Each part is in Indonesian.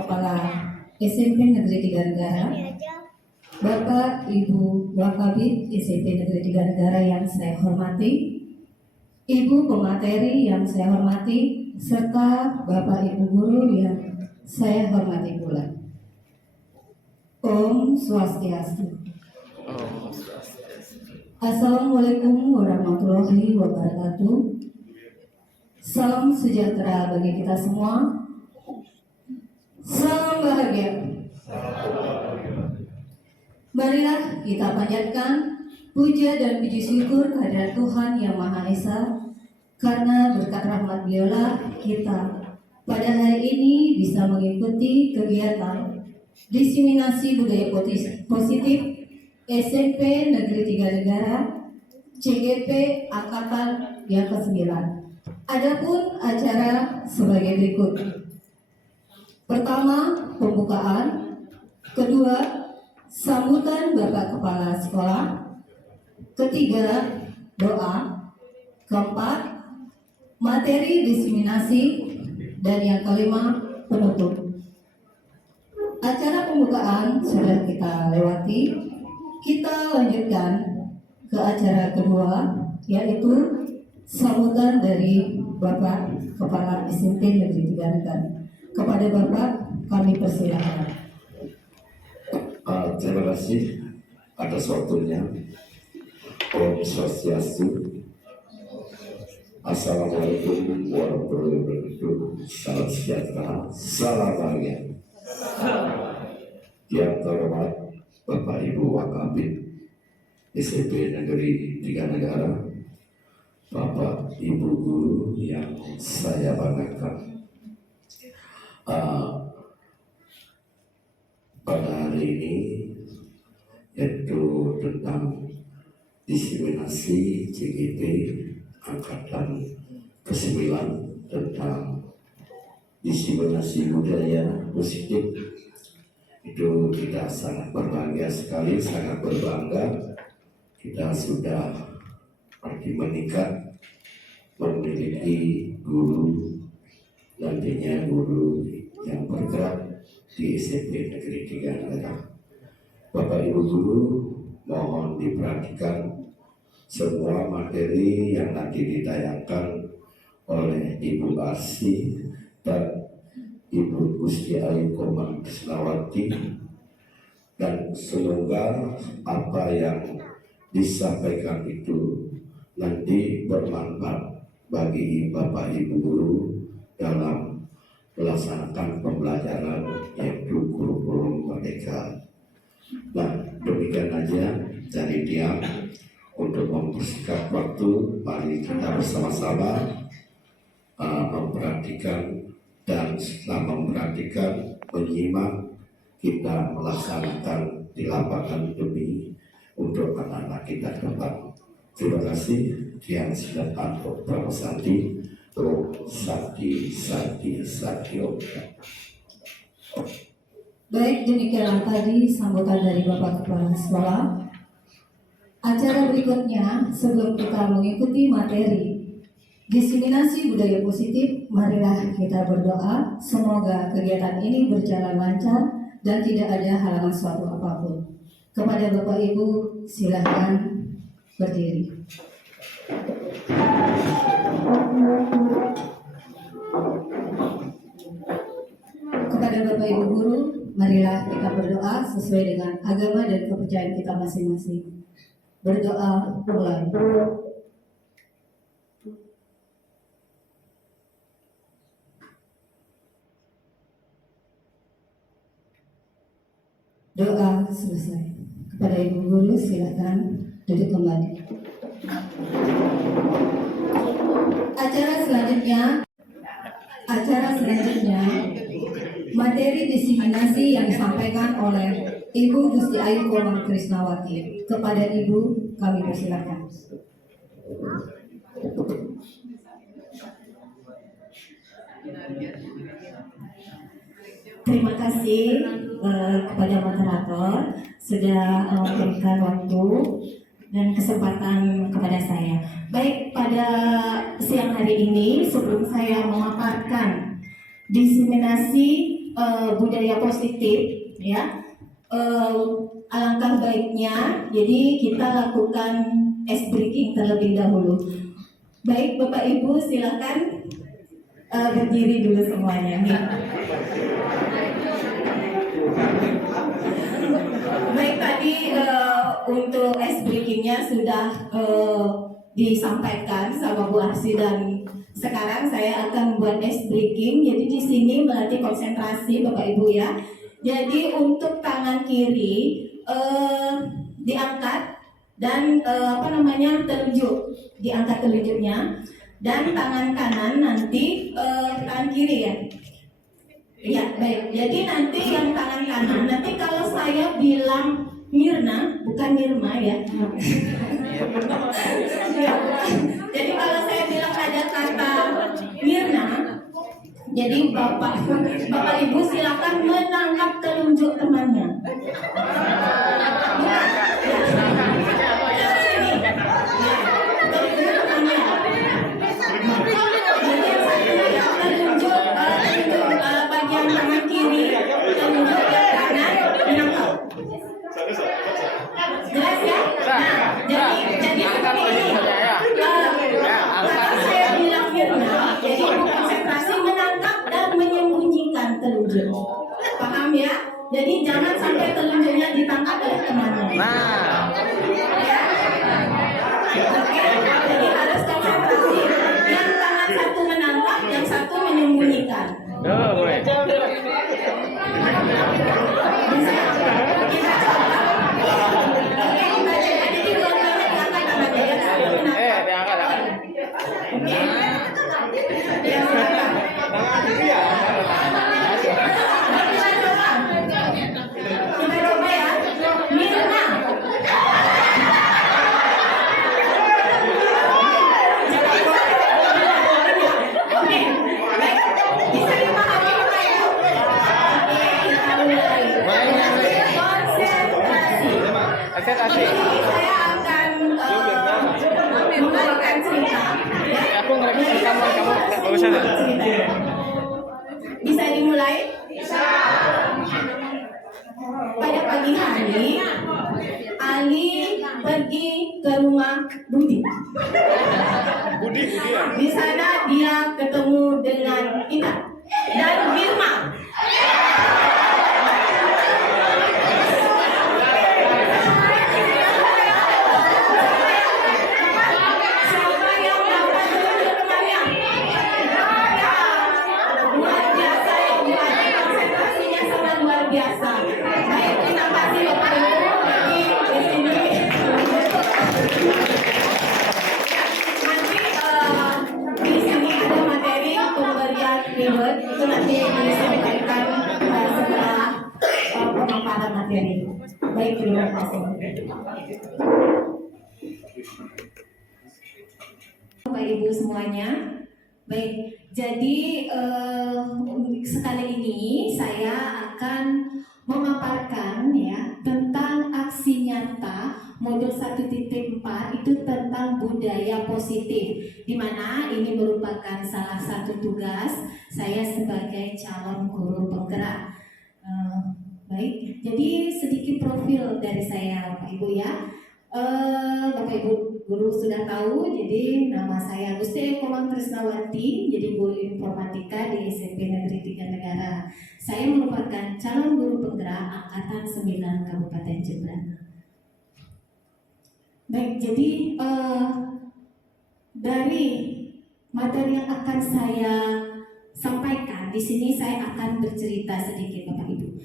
Kepala SMP Negeri 3 Negara, Bapak Ibu Wakabit SMP Negeri 3 Negara yang saya hormati, Ibu pemateri yang saya hormati, serta Bapak Ibu guru yang saya hormati pula. Om Swastiastu. Assalamualaikum warahmatullahi wabarakatuh. Salam sejahtera bagi kita semua. Salam bahagia. Marilah kita panjatkan puja dan puji syukur kehadirat Tuhan Yang Maha Esa, karena berkat rahmat Beliaulah kita pada hari ini bisa mengikuti kegiatan diseminasi budaya positif SMP Negeri 3 Negara CGP Angkatan yang ke-9. Adapun acara sebagai berikut. Pertama, pembukaan. Kedua, sambutan Bapak Kepala Sekolah. Ketiga, doa. Keempat, materi diseminasi. Dan yang kelima, penutup. Acara pembukaan sudah kita lewati. Kita lanjutkan ke acara kedua, yaitu sambutan dari Bapak Kepala SMP Negeri 3 Negara. Kepada Bapak kami persilakan. Terima kasih atas waktunya. Om Swastiastu. Assalamualaikum warahmatullahi wabarakatuh. Salam sejahtera, salam bahagia. Yang terhormat Bapak Ibu Wakabit SMP Negeri 3 Negara, Bapak Ibu guru yang saya banggakan. Pada hari ini yaitu tentang diseminasi CGP Angkatan ke-9 tentang diseminasi budaya positif. Itu kita sangat berbahagia sekali, sangat berbangga. Kita sudah makin meningkat, memiliki guru, nantinya guru yang bergerak di SMP Negeri 3 Negara. Bapak Ibu guru, mohon diperhatikan semua materi yang nanti ditayangkan oleh Ibu Arsi dan Ibu Gusti Ayu Komang Krisnawati, dan semoga apa yang disampaikan itu nanti bermanfaat bagi Bapak Ibu guru dalam melaksanakan pembelajaran yaitu kurikulum merdeka. Nah, demikian aja dari dia. Untuk mempersingkat waktu, mari kita bersama-sama memperhatikan, dan setelah memperhatikan, menyimak, kita melaksanakan di lapangan demi untuk anak-anak kita ke depan. Terima kasih. Yang sudah Anto Pramasandi, Om Sati Om. Baik, demikianlah tadi sambutan dari Bapak Kepala Sekolah. Acara berikutnya, sebelum kita mengikuti materi diseminasi budaya positif, marilah kita berdoa semoga kegiatan ini berjalan lancar dan tidak ada halangan suatu apapun. Kepada Bapak Ibu, silakan berdiri. Kepada Bapak Ibu guru, marilah kita berdoa sesuai dengan agama dan kepercayaan kita masing-masing. Berdoa mulai. Doa selesai. Kepada Ibu guru, silakan duduk kembali. Acara selanjutnya materi diseminasi yang disampaikan oleh Ibu Gusti Ayu Komang Krisnawati. Kepada Ibu kami persilakan. Terima kasih kepada moderator sudah memberikan waktu dan kesempatan kepada saya. Baik, pada siang hari ini sebelum saya memaparkan diseminasi budaya positif ya. Alangkah baiknya jadi kita lakukan ice breaking terlebih dahulu. Baik Bapak Ibu silakan berdiri dulu semuanya. Baik, tadi untuk ice breakingnya sudah disampaikan sama Bu Arsi, dan sekarang saya akan membuat ice breaking. Jadi di sini melatih konsentrasi Bapak Ibu ya. Jadi untuk tangan kiri diangkat dan telunjuk, diangkat telunjuknya, dan tangan kanan nanti tangan kiri ya. Ya baik. Jadi nanti yang tangan kanan nanti kalau saya bilang Mirna bukan Mirma ya. Jadi kalau saya bilang ada kata Mirna, jadi Bapak Ibu silakan menangkap telunjuk temannya. Bagian tangan kiri, telunjuk yang kanan menangkap. Jelas ya? Nah, jadi seperti ini. Kalau saya bilang Mirna, jadi konsentrasi menangkap dan menyembunyikan telunjuk. Paham ya? Jadi jangan sampai telunjuknya ditangkap oleh temannya. Ya. Oke, jadi harus konsentrasi. Yang tangan satu menangkap, yang satu menyembunyikan. Konsentrasi. Saya akan membawakan cerita. Aku ngerekam kamu bagusan. Bisa dimulai? Bisa. Pada pagi hari, Ali pergi ke rumah Budi. Budi ya. Di sana dia ketemu dengan Ina dan Birma. Biasa. Baik, terima kasih Bapak Ibu. Jadi di sini nanti di sini ada materi pemberian reward, itu nanti disampaikan setelah pemaparan materi. Baik, terima kasih. Bapak Ibu semuanya. Baik, jadi sekali ini saya akan memaparkan ya tentang aksi nyata modul 1.4 itu tentang budaya positif, di mana ini merupakan salah satu tugas saya sebagai calon guru penggerak. Baik, jadi sedikit profil dari saya Bapak Ibu ya. Bapak Ibu guru sudah tahu, jadi nama saya Gusti Komang Trisnawati, jadi guru informatika di SMP Negeri 3 Negara. Saya merupakan calon guru penggerak angkatan 9 Kabupaten Jember. Baik, jadi dari materi yang akan saya sampaikan di sini, saya akan bercerita sedikit Bapak Ibu.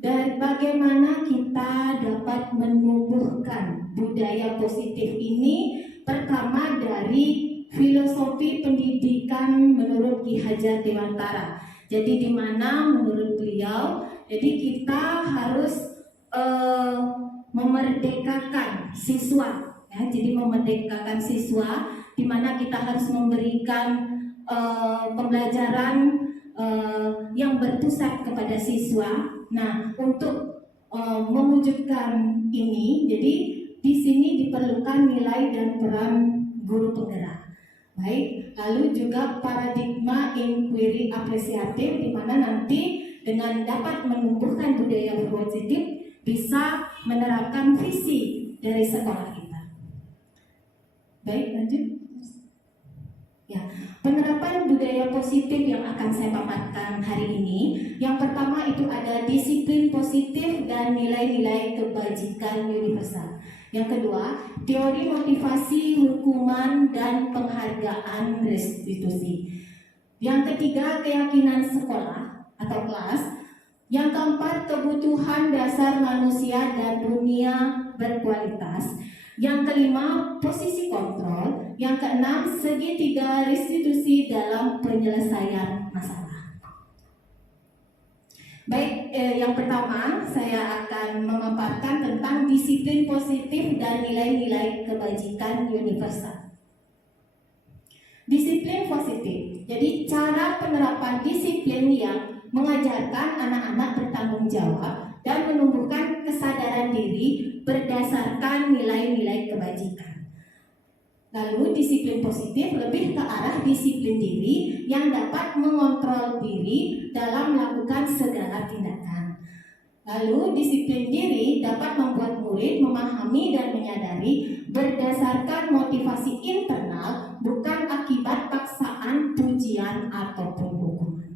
Dan bagaimana kita dapat menumbuhkan budaya positif ini, pertama dari filosofi pendidikan menurut Ki Hajar Dewantara. Jadi di mana menurut beliau, jadi kita harus memerdekakan siswa, ya. Jadi memerdekakan siswa, di mana kita harus memberikan pembelajaran yang berpusat kepada siswa. Nah, untuk mewujudkan ini, jadi di sini diperlukan nilai dan peran guru penggerak. Baik, lalu juga paradigma inquiry apresiatif, di mana nanti dengan dapat menumbuhkan budaya positif bisa menerapkan visi dari sekolah kita. Baik, lanjut. Ya, penerapan budaya positif yang akan saya paparkan hari ini, yang pertama itu ada disiplin positif dan nilai-nilai kebajikan universal. Yang kedua, teori motivasi, hukuman, dan penghargaan restitusi. Yang ketiga, keyakinan sekolah atau kelas. Yang keempat, kebutuhan dasar manusia dan dunia berkualitas. Yang kelima, posisi kontrol. Yang keenam, segitiga restitusi dalam penyelesaian masalah. Baik, yang pertama saya akan memaparkan tentang disiplin positif dan nilai-nilai kebajikan universal. Disiplin positif. Jadi cara penerapan disiplin yang mengajarkan anak-anak bertanggung jawab dan menumbuhkan kesadaran diri berdasarkan nilai-nilai kebajikan. Lalu disiplin positif lebih ke arah disiplin diri yang dapat mengontrol diri dalam melakukan segala tindakan. Lalu disiplin diri dapat membuat murid memahami dan menyadari berdasarkan motivasi internal, bukan akibat paksaan, pujian, ataupun hukuman.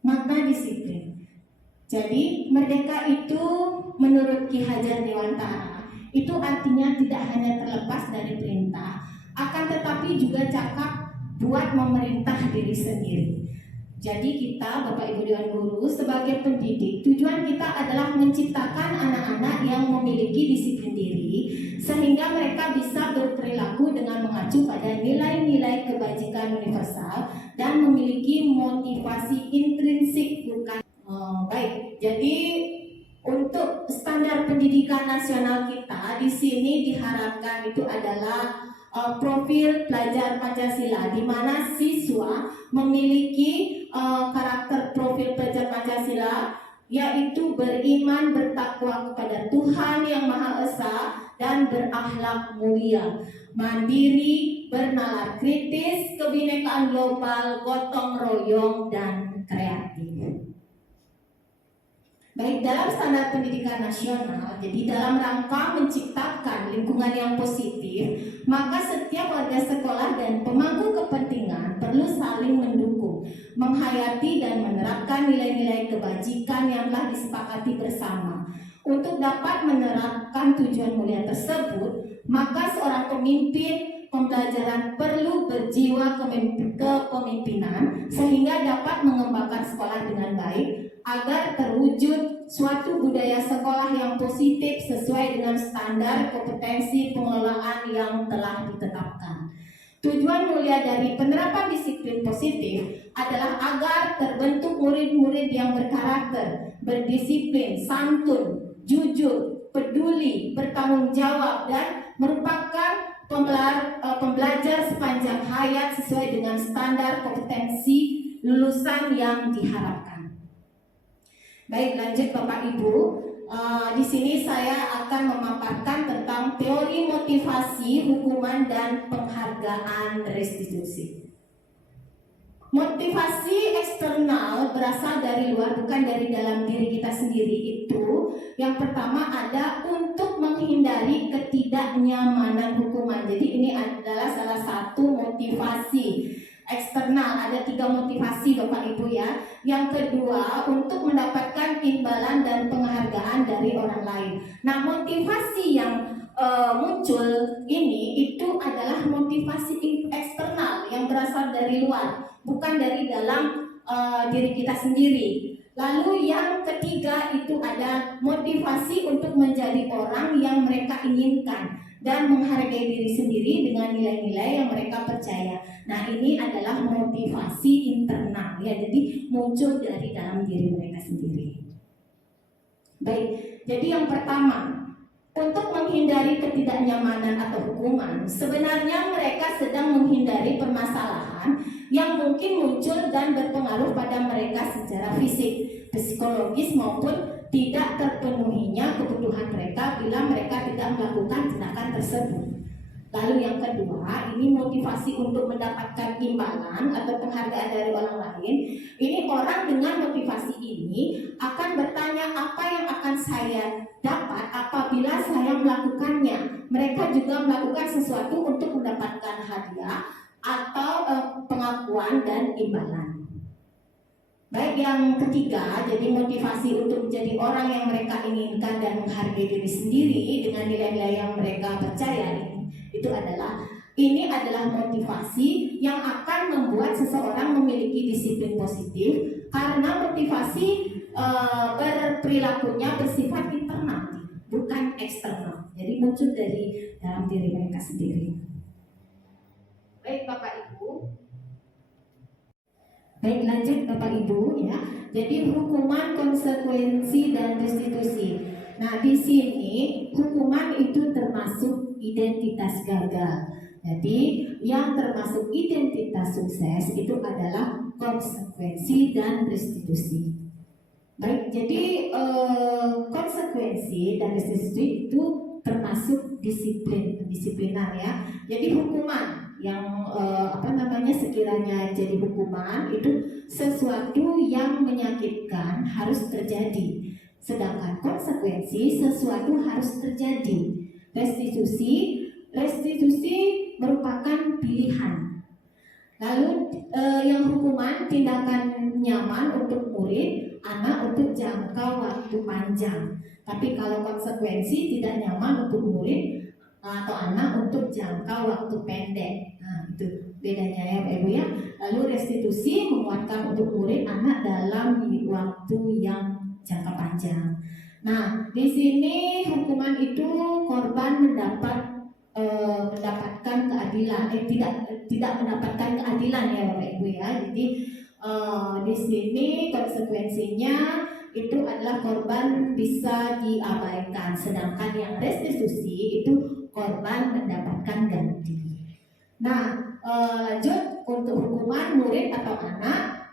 Makna disiplin. Jadi merdeka itu menurut Ki Hajar Dewantara itu artinya tidak hanya terlepas dari perintah, akan tetapi juga cakap buat memerintah diri sendiri. Jadi kita, Bapak Ibu Dewan Guru, sebagai pendidik, tujuan kita adalah menciptakan anak-anak yang memiliki disiplin diri, sehingga mereka bisa berperilaku dengan mengacu pada nilai-nilai kebajikan universal dan memiliki motivasi intrinsik, bukan baik. Jadi untuk standar pendidikan nasional kita di sini diharapkan itu adalah profil pelajar Pancasila, di mana siswa memiliki karakter profil pelajar Pancasila, yaitu beriman, bertakwa kepada Tuhan Yang Maha Esa, dan berakhlak mulia, mandiri, bernalar kritis, kebinekaan global, gotong royong, dan kreatif. Baik, dalam standar pendidikan nasional, jadi dalam rangka menciptakan lingkungan yang positif, maka setiap warga sekolah dan pemangku kepentingan perlu saling mendukung, menghayati dan menerapkan nilai-nilai kebajikan yang telah disepakati bersama. Untuk dapat menerapkan tujuan mulia tersebut, maka seorang pemimpin pembelajaran perlu berjiwa kepemimpinan sehingga dapat mengembangkan sekolah dengan baik, agar terwujud suatu budaya sekolah yang positif sesuai dengan standar kompetensi pengelolaan yang telah ditetapkan. Tujuan mulia dari penerapan disiplin positif adalah agar terbentuk murid-murid yang berkarakter, berdisiplin, santun, jujur, peduli, bertanggung jawab, dan merupakan pembelajar sepanjang hayat sesuai dengan standar kompetensi lulusan yang diharapkan. Baik, lanjut Bapak Ibu. Di sini saya akan memaparkan tentang teori motivasi, hukuman, dan penghargaan restitusi. Motivasi eksternal berasal dari luar, bukan dari dalam diri kita sendiri. Itu yang pertama ada untuk menghindari ketidaknyamanan hukuman. Jadi ini adalah salah satu motivasi eksternal. Ada 3 motivasi Bapak Ibu ya. Yang kedua, untuk mendapatkan imbalan dan penghargaan dari orang lain. Nah, motivasi yang muncul ini itu adalah motivasi eksternal yang berasal dari luar, bukan dari dalam diri kita sendiri. Lalu yang ketiga itu ada motivasi untuk menjadi orang yang mereka inginkan dan menghargai diri sendiri dengan nilai-nilai yang mereka percaya. Nah, ini adalah motivasi internal ya, jadi muncul dari dalam diri mereka sendiri. Baik, jadi yang pertama, untuk menghindari ketidaknyamanan atau hukuman, sebenarnya mereka sedang menghindari permasalahan yang mungkin muncul dan berpengaruh pada mereka secara fisik, psikologis maupun tidak terpenuhinya kebutuhan mereka bila mereka tidak melakukan tindakan tersebut. Lalu yang kedua, ini motivasi untuk mendapatkan imbalan atau penghargaan dari orang lain. Ini orang dengan motivasi ini akan bertanya apa yang akan saya dapat apabila saya melakukannya. Mereka juga melakukan sesuatu untuk mendapatkan hadiah atau pengakuan dan imbalan. Baik, yang ketiga, jadi motivasi untuk menjadi orang yang mereka inginkan dan menghargai diri sendiri dengan nilai-nilai yang mereka percaya. Ini adalah motivasi yang akan membuat seseorang memiliki disiplin positif, karena motivasi berperilakunya bersifat internal, bukan eksternal. Jadi muncul dari dalam diri mereka sendiri. Baik Bapak Ibu. Baik, lanjut Bapak Ibu ya. Jadi hukuman, konsekuensi dan restitusi. Nah, di sini hukuman itu termasuk identitas gagal. Jadi yang termasuk identitas sukses itu adalah konsekuensi dan restitusi. Baik, jadi konsekuensi dan restitusi itu termasuk disiplinar ya. Jadi hukuman yang sekiranya jadi hukuman itu sesuatu yang menyakitkan harus terjadi, sedangkan konsekuensi sesuatu harus terjadi. Restitusi merupakan pilihan. Lalu yang hukuman tindakan nyaman untuk murid, anak untuk jangka waktu panjang. Tapi kalau konsekuensi tidak nyaman untuk murid atau anak untuk jangka waktu pendek. Nah, itu bedanya ya Pak Ibu ya. Lalu restitusi menguatkan untuk murid, anak dalam waktu yang jangka panjang. Nah, di sini hukuman itu korban mendapatkan keadilan, tidak mendapatkan keadilan ya Bapak Ibu ya. Jadi di sini konsekuensinya itu adalah korban bisa diabaikan, sedangkan yang restitusi itu korban mendapatkan ganti. Nah, lanjut untuk hukuman murid atau anak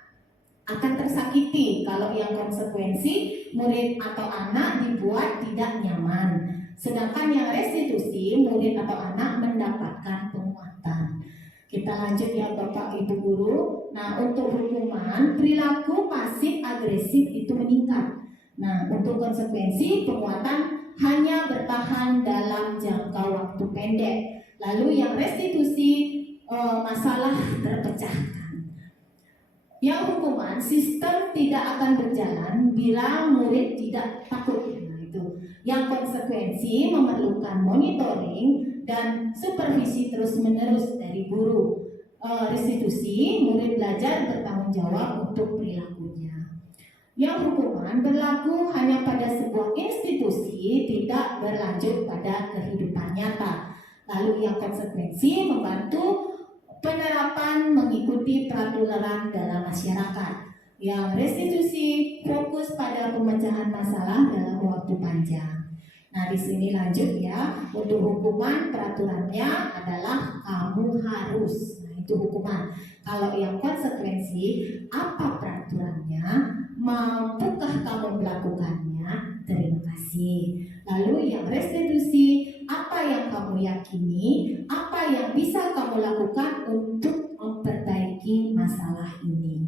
akan tersakiti kalau yang konsekuensi murid atau anak dibuat tidak nyaman, sedangkan yang restitusi murid atau anak mendapatkan penguatan. Kita lanjut ya Bapak Ibu Guru. Nah, untuk hukuman perilaku pasif agresif itu meningkat. Nah, untuk konsekuensi penguatan hanya bertahan dalam jangka waktu pendek. Lalu yang restitusi masalah terpecahkan. Yang hukuman sistem tidak akan berjalan bila murid tidak takut. Nah, itu. Yang konsekuensi memerlukan monitoring dan supervisi terus-menerus dari guru. Restitusi murid belajar bertanggung jawab untuk perilakunya. Yang hukuman berlaku hanya pada sebuah institusi, tidak berlanjut pada kehidupan nyata. Lalu yang konsekuensi membantu penerapan mengikuti peraturan dalam masyarakat. Yang restitusi fokus pada pemecahan masalah dalam waktu panjang. Nah, di sini lanjut ya. Untuk hukuman peraturannya adalah kamu harus. Nah, itu hukuman. Kalau yang konsekuensi, apa peraturannya? Mampukah kamu melakukannya? Terima kasih. Lalu yang restitusi, apa yang kamu yakini, apa yang bisa kamu lakukan untuk memperbaiki masalah ini.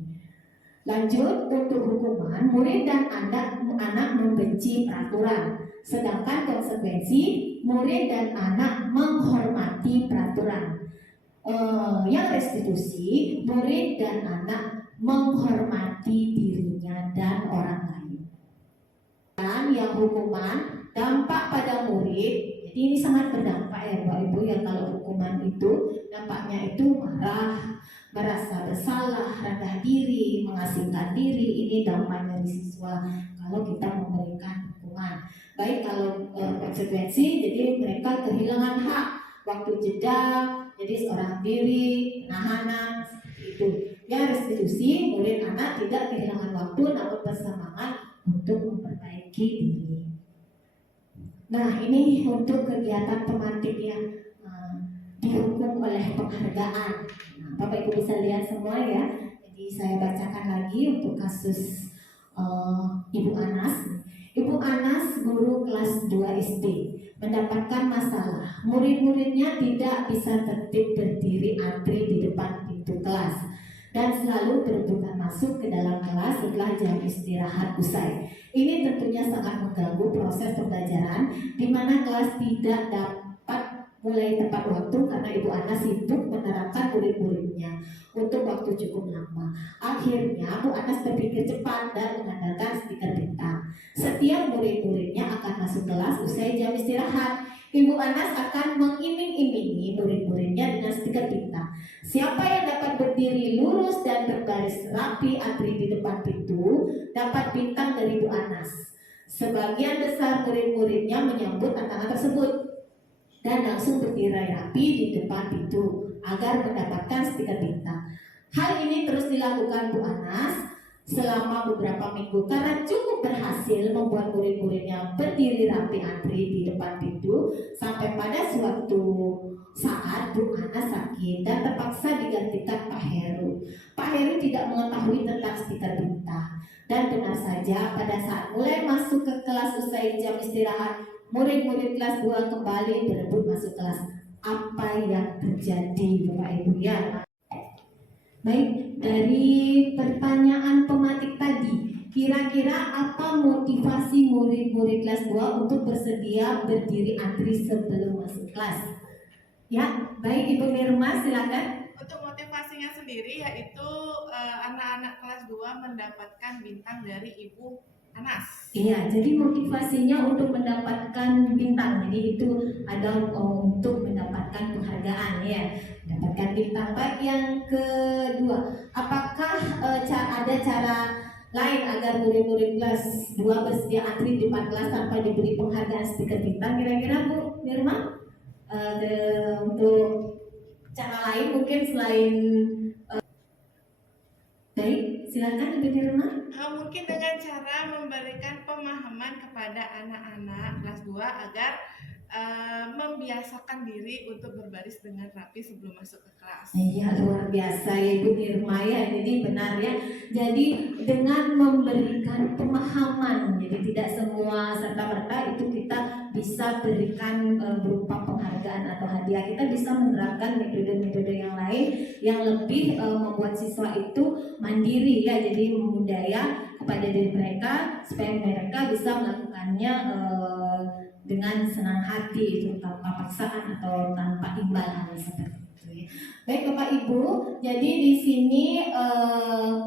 Lanjut untuk hukuman, murid dan anak membenci peraturan, sedangkan konsekuensi murid dan anak menghormati peraturan. Yang restitusi, murid dan anak menghormati dirinya dan orang lain. Dan yang hukuman, dampak pada murid, jadi ini sangat berdampak ya Bapak Ibu ya. Kalau hukuman itu dampaknya itu marah, merasa bersalah, rendah diri, mengasingkan diri. Ini dampak dari siswa kalau kita memberikan hukuman. Baik, kalau konsekuensi, jadi mereka kehilangan hak, waktu jeda, jadi seorang diri, penahanan, seperti itu. Ya, restitusi, murid anak tidak kehilangan waktu namun bersemangat untuk memperbaiki diri. Nah, ini untuk kegiatan tematik yang dihukum oleh penghargaan. Nah, Bapak Ibu bisa lihat semua ya. Jadi saya bacakan lagi untuk kasus Ibu Anas. Ibu Anas guru kelas 2 SD. mendapatkan masalah. Murid-muridnya tidak bisa tertib berdiri antri di depan pintu kelas dan selalu berebutan masuk ke dalam kelas setelah jam istirahat usai. Ini tentunya sangat mengganggu proses pembelajaran di mana kelas tidak dapat mulai tepat waktu karena Ibu Ana sibuk menerapkan murid-muridnya untuk waktu cukup lama. Akhirnya Bu Anas berpikir cepat dan mengandalkan stiker bintang. Setiap murid-muridnya akan masuk kelas usai jam istirahat. Ibu Anas akan mengiming-imingi murid-muridnya dengan stiker bintang. Siapa yang dapat berdiri lurus dan berbaris rapi antri di depan pintu dapat bintang dari Bu Anas. Sebagian besar murid-muridnya menyambut tantangan tersebut dan langsung berdiri rapi di depan pintu agar mendapatkan stiker bintang. Hal ini terus dilakukan Bu Anas selama beberapa minggu karena cukup berhasil membuat murid-muridnya berdiri rapi antri di depan pintu sampai pada suatu saat Bu Anas sakit dan terpaksa digantikan Pak Heru. Pak Heru tidak mengetahui tentang stiker bintang dan benar saja pada saat mulai masuk ke kelas usai jam istirahat, murid-murid kelas 2 kembali berebut masuk kelas. Apa yang terjadi Bapak Ibu ya? Baik, dari pertanyaan pematik tadi, kira-kira apa motivasi murid-murid kelas 2 untuk bersedia berdiri antri sebelum masuk kelas? Ya, baik Ibu Nirma silakan. Untuk motivasinya sendiri yaitu anak-anak kelas 2 mendapatkan bintang dari Ibu Anas. Iya, jadi motivasinya untuk mendapatkan bintang. Jadi itu ada untuk mendapatkan penghargaan ya, mendapatkan bintang. Baik, yang kedua, apakah ada cara lain agar murid-murid kelas 2 bersedia antri di depan kelas tanpa diberi penghargaan stiker bintang? Kira-kira Bu Nirma, untuk cara lain mungkin selain baik, silakan Ibu Nirma. Mungkin dengan cara memberikan pemahaman kepada anak-anak kelas 2 agar membiasakan diri untuk berbaris dengan rapi sebelum masuk ke kelas. Iya, luar biasa ya Ibu Nirma ya. Jadi benar ya. Jadi dengan memberikan pemahaman, jadi tidak semua serta-merta itu kita bisa berikan berupa penghargaan atau hadiah. Kita bisa menerapkan metode-metode yang lain yang lebih membuat siswa itu mandiri ya. Jadi membudaya kepada diri mereka supaya mereka bisa melakukannya dengan senang hati, itu tanpa paksaan atau tanpa imbalan seperti itu ya. Baik Bapak Ibu, jadi di sini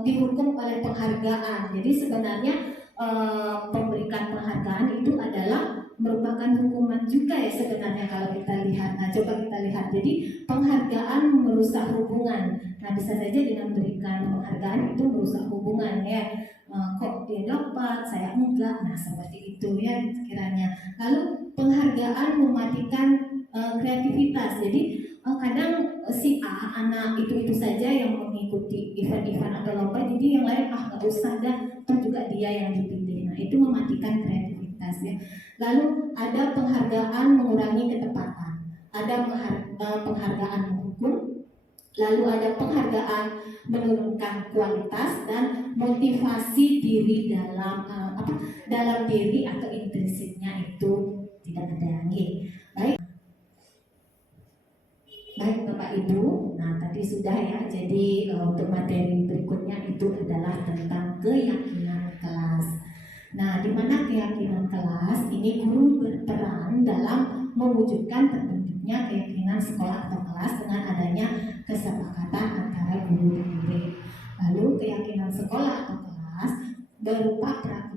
dihukum oleh penghargaan. Jadi sebenarnya pemberikan penghargaan itu adalah merupakan hukuman juga ya sebenarnya kalau kita lihat. Nah coba kita lihat, jadi penghargaan merusak hubungan. Nah bisa saja dengan memberikan penghargaan itu merusak hubungan ya. Kok dia dapat, saya enggak, nah seperti itu ya kiranya. Lalu penghargaan mematikan kreativitas. Jadi kadang si A, anak itu saja yang mengikuti event-event atau lomba, jadi yang lain nggak usah dah, atau juga dia yang dipilih. Nah itu mematikan kreativitas ya. Lalu ada penghargaan mengurangi ketepatan, ada penghargaan menghukum. Lalu ada penghargaan menurunkan kualitas dan motivasi diri dalam diri atau intrinsiknya itu tidak ada lagi. Baik Bapak Ibu, nah tadi sudah ya. Jadi untuk materi berikutnya itu adalah tentang keyakinan kelas. Nah, di mana keyakinan kelas ini guru berperan dalam mewujudkan terbentuknya keyakinan sekolah atau kelas dengan adanya kesepakatan antara guru dan murid. Lalu keyakinan sekolah atau kelas berupa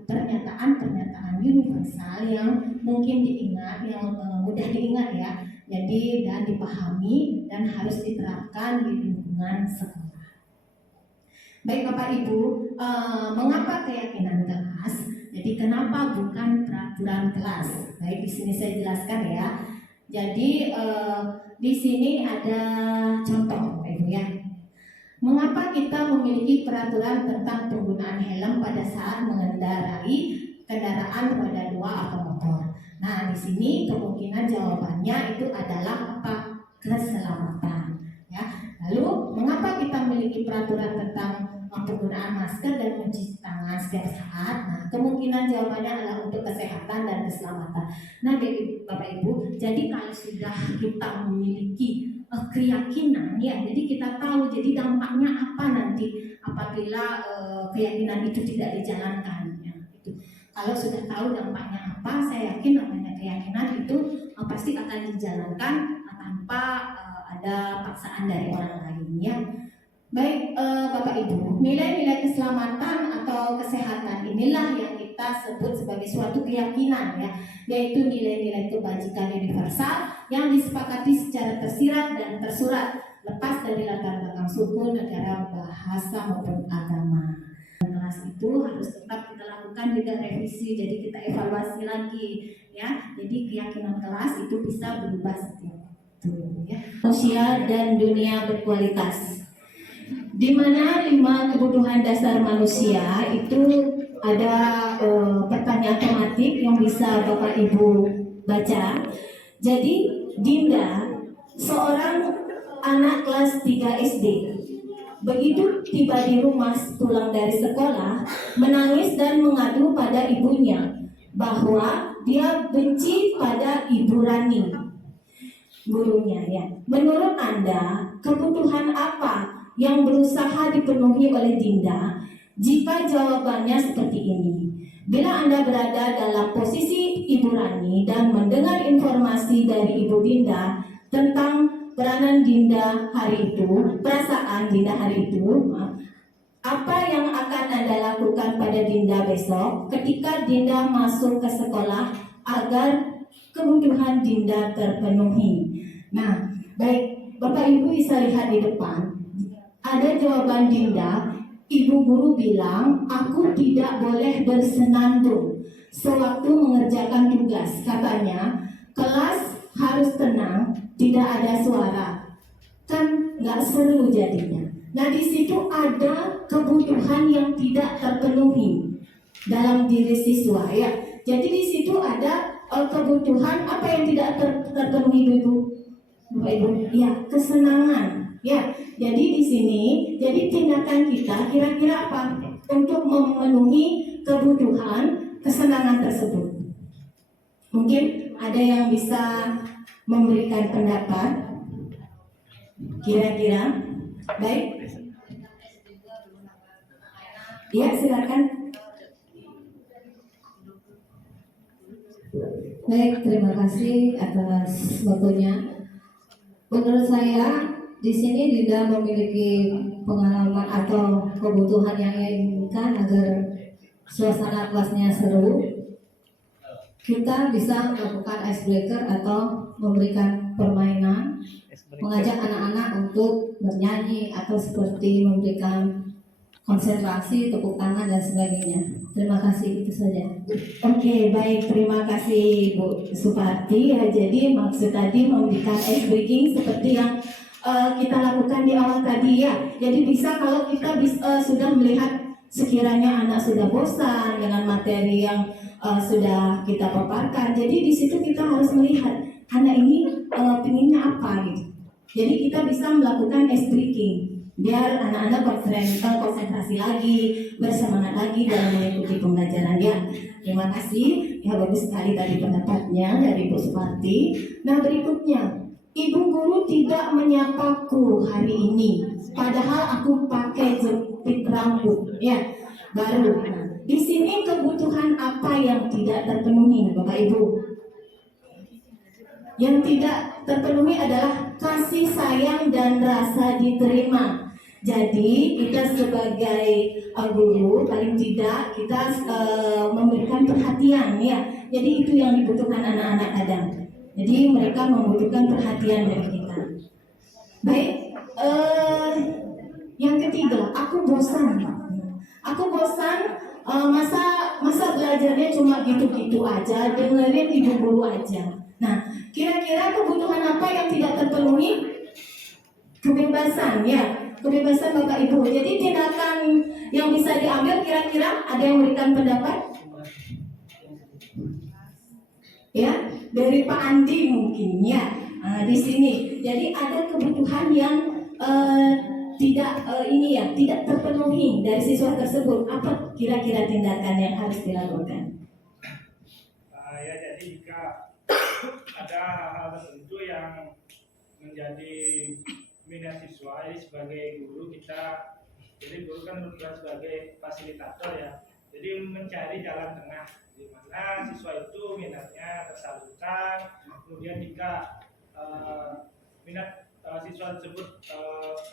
pernyataan-pernyataan universal yang mungkin diingat, yang mudah diingat ya. Jadi dan dipahami dan harus diterapkan di lingkungan sekolah. Baik Bapak Ibu, mengapa keyakinan kelas? Jadi kenapa bukan peraturan kelas? Baik, di sini saya jelaskan ya. Jadi di sini ada contoh Bapak Ibu ya. Mengapa kita memiliki peraturan tentang penggunaan helm pada saat mengendarai kendaraan roda 2 atau motor? Nah, di sini kemungkinan jawabannya itu adalah apa? Keselamatan. Ya. Lalu, mengapa kita memiliki peraturan tentang penggunaan masker dan mencuci tangan? setiap saat. Nah, kemungkinan jawabannya adalah untuk kesehatan dan keselamatan. Nah, jadi Bapak Ibu, jadi kalau sudah kita memiliki keyakinan, ya, jadi kita tahu jadi dampaknya apa nanti apabila keyakinan itu tidak dijalankan. Ya, gitu. Kalau sudah tahu dampaknya apa, saya yakin namanya keyakinan itu pasti akan dijalankan tanpa ada paksaan dari orang lain, ya. Baik, Bapak Ibu, nilai-nilai keselamatan atau kesehatan inilah yang kita sebut sebagai suatu keyakinan, ya, yaitu nilai-nilai kebajikan universal yang disepakati secara tersirat dan tersurat, lepas dari latar belakang suku, negara, bahasa maupun agama. Kelas itu harus tetap kita lakukan juga revisi, jadi kita evaluasi lagi, ya. Jadi keyakinan kelas itu bisa berubah setiap waktu, ya. Manusia dan dunia berkualitas. Di mana 5 kebutuhan dasar manusia itu ada pertanyaan tematik yang bisa Bapak Ibu baca. Jadi Dinda, seorang anak kelas 3 SD, begitu tiba di rumah pulang dari sekolah, menangis dan mengadu pada ibunya bahwa dia benci pada Ibu Rani, gurunya, ya. Menurut Anda, kebutuhan apa yang berusaha dipenuhi oleh Dinda jika jawabannya seperti ini? Bila Anda berada dalam posisi Ibu Rani dan mendengar informasi dari Ibu Dinda tentang peranan Dinda hari itu, perasaan Dinda hari itu, apa yang akan Anda lakukan pada Dinda besok ketika Dinda masuk ke sekolah agar kebutuhan Dinda terpenuhi? Nah, baik, Bapak Ibu bisa lihat di depan. Ada jawaban Dinda. Ibu guru bilang, aku tidak boleh bersenandung sewaktu mengerjakan tugas. Katanya, kelas harus tenang, tidak ada suara. Kan nggak seru jadinya. Nah, di situ ada kebutuhan yang tidak terpenuhi dalam diri siswa, ya. Jadi di situ ada kebutuhan apa yang tidak terpenuhi, Ibu? Bapak Ibu, ya, kesenangan. Ya, jadi di sini, jadi tindakan kita kira-kira apa untuk memenuhi kebutuhan kesenangan tersebut? Mungkin ada yang bisa memberikan pendapat, kira-kira. Baik, ya, silakan. Baik, terima kasih atas waktunya. Menurut saya, di sini Dinda memiliki pengalaman atau kebutuhan yang ia inginkan agar suasana kelasnya seru. Kita bisa melakukan icebreaker atau memberikan permainan, mengajak anak-anak untuk bernyanyi atau seperti memberikan konsentrasi, tepuk tangan dan sebagainya. Terima kasih, itu saja. Oke, baik, terima kasih Bu Suparti. Ya, jadi maksud tadi memberikan ice breaking seperti yang kita lakukan di awal tadi, ya. Jadi bisa kalau kita sudah melihat sekiranya anak sudah bosan dengan materi yang sudah kita paparkan. Jadi di situ kita harus melihat anak ini pinginnya apa gitu. Jadi kita bisa melakukan ice breaking biar anak-anak konsentrasi lagi, bersemangat lagi dalam mengikuti pembelajarannya. Terima kasih, ya, bagus sekali tadi pendapatnya dari Bu Suparti. Nah, berikutnya, Ibu guru tidak menyapaku hari ini, padahal aku pakai jepit rambut, ya, baru. Nah, di sini kebutuhan apa yang tidak terpenuhi, Bapak Ibu? Yang tidak terpenuhi adalah kasih sayang dan rasa diterima. Jadi kita sebagai guru paling tidak kita memberikan perhatian, ya. Jadi itu yang dibutuhkan anak-anak kadang. Jadi mereka membutuhkan perhatian dari kita. Baik, yang ketiga, aku bosan. Aku bosan, masa belajarnya cuma gitu-gitu aja, dengerin ibu guru aja. Nah, kira-kira kebutuhan apa yang tidak terpenuhi? Kebebasan, ya. Kebebasan Bapak Ibu. Jadi tindakan yang bisa diambil kira-kira ada yang memberikan pendapat? Ya, dari Pak Andi mungkin, ya. Di sini. Jadi ada kebutuhan yang tidak terpenuhi dari siswa tersebut, apa kira-kira tindakan yang harus dilakukan? Ya, jadi jika ada hal-hal tertentu yang menjadi minat siswa, jadi sebagai guru kita, jadi guru kan berperan sebagai fasilitator ya, jadi mencari jalan tengah di mana siswa itu minatnya tersalurkan. Kemudian jika minat siswa tersebut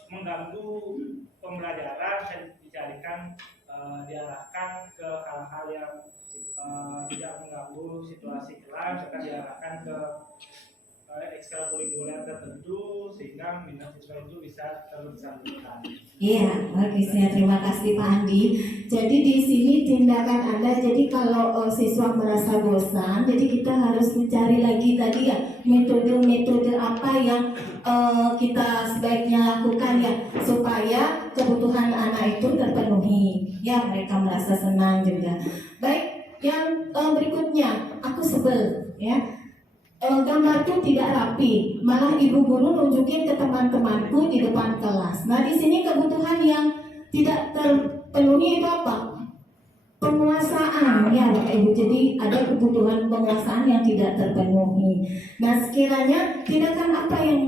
mengganggu pembelajaran, dicarikan diarahkan ke hal-hal yang tidak mengganggu situasi kelas, akan diarahkan ke ekstrakurikuler tertentu sehingga minat siswa itu bisa tersalurkan. Iya, bagus ya, terima kasih Pak Andi. Jadi di sini tindakan Anda, jadi kalau siswa merasa bosan, jadi kita harus mencari lagi tadi ya metode-metode apa yang kita sebaiknya lakukan ya supaya kebutuhan anak itu terpenuhi. Ya, mereka merasa senang juga. Baik, yang berikutnya, aku sebel ya. Gambarku tidak rapi, malah ibu guru nunjukin ke teman-temanku di depan kelas. Nah, di sini kebutuhan yang tidak terpenuhi itu apa? Penguasaan ya Bapak Ibu. Jadi ada kebutuhan penguasaan yang tidak terpenuhi. Nah, sekiranya tindakan apa yang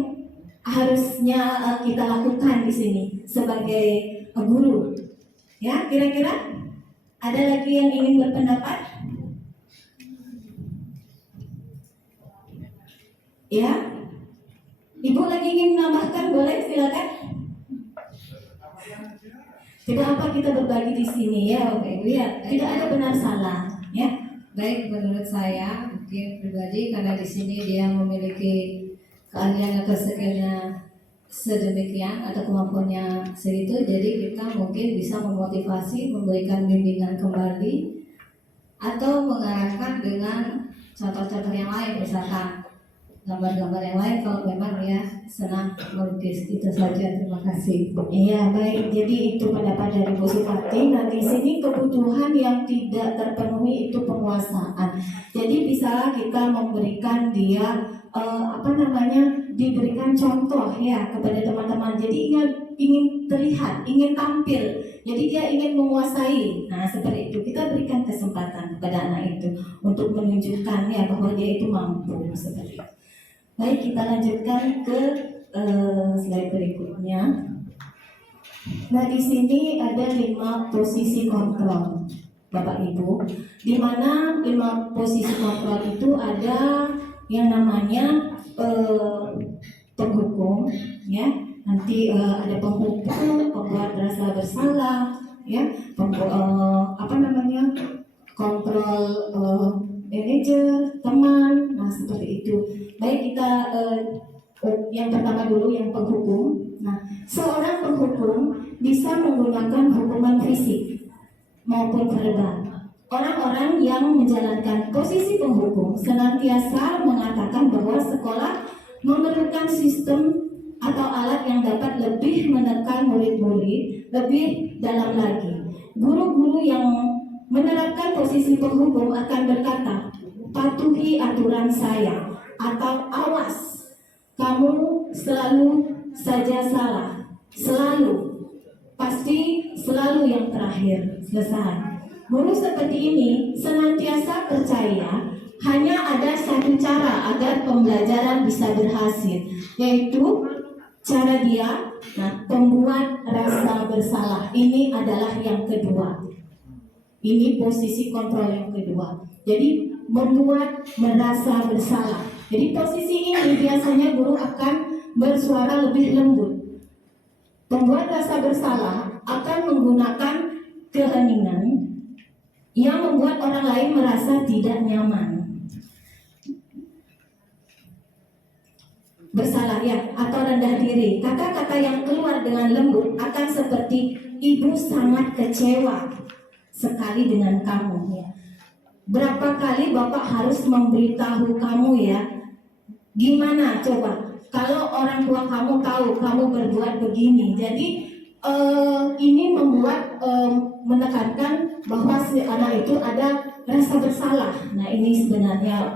harusnya kita lakukan di sini sebagai guru? Ya, kira-kira ada lagi yang ingin berpendapat? Ya, Ibu lagi ingin menambahkan, boleh silakan. Tidak apa kita berbagi di sini ya, oke Ibu ya. Tidak ada benar salah ya. Baik, menurut saya mungkin pribadi karena di sini dia memiliki keahlian atau skillnya sedemikian atau kemampuannya segitu, jadi kita mungkin bisa memotivasi, memberikan bimbingan kembali atau mengarahkan dengan contoh-contoh yang lain, misalkan gambar-gambar yang lain kalau memang dia senang melukis. Itu saja, terima kasih. Iya baik, jadi itu pendapat dari Bu Supati. Nah di sini kebutuhan yang tidak terpenuhi itu penguasaan. Jadi bisa kita memberikan dia diberikan contoh ya kepada teman-teman. Jadi ingin terlihat, ingin tampil. Jadi dia ingin menguasai. Nah seperti itu kita berikan kesempatan kepada anak itu untuk menunjukkan ya bahwa dia itu mampu seperti itu. Baik, kita lanjutkan ke slide berikutnya. Nah, di sini ada 5 posisi kontrol, Bapak Ibu, di mana 5 posisi kontrol itu ada yang namanya penghukum, ya. Nanti ada penghukum, pembuat rasa bersalah, ya, kontrol manajer, teman, nah seperti itu. Baik, kita yang pertama dulu yang penghukum. Nah, seorang penghukum bisa menggunakan hukuman fisik maupun verbal. Orang-orang yang menjalankan posisi penghukum senantiasa mengatakan bahwa sekolah memerlukan sistem atau alat yang dapat lebih menekan murid-murid lebih dalam lagi. Guru-guru yang menerapkan posisi penghukum akan berkata, patuhi aturan saya, atau awas, kamu selalu saja salah, selalu, pasti selalu yang terakhir, selesai. Guru seperti ini senantiasa percaya hanya ada satu cara agar pembelajaran bisa berhasil, yaitu cara dia membuat rasa bersalah. Ini adalah yang kedua. Ini posisi kontrol yang kedua. Jadi membuat merasa bersalah. Jadi posisi ini biasanya guru akan bersuara lebih lembut. Pembuat rasa bersalah akan menggunakan keheningan yang membuat orang lain merasa tidak nyaman. Bersalah ya, atau rendah diri. Kata-kata yang keluar dengan lembut akan seperti ibu sangat kecewa sekali dengan kamu ya. Berapa kali Bapak harus memberitahu kamu ya? Gimana coba kalau orang tua kamu tahu kamu berbuat begini? Jadi ini membuat menekankan bahwa si anak itu ada rasa bersalah. Nah ini sebenarnya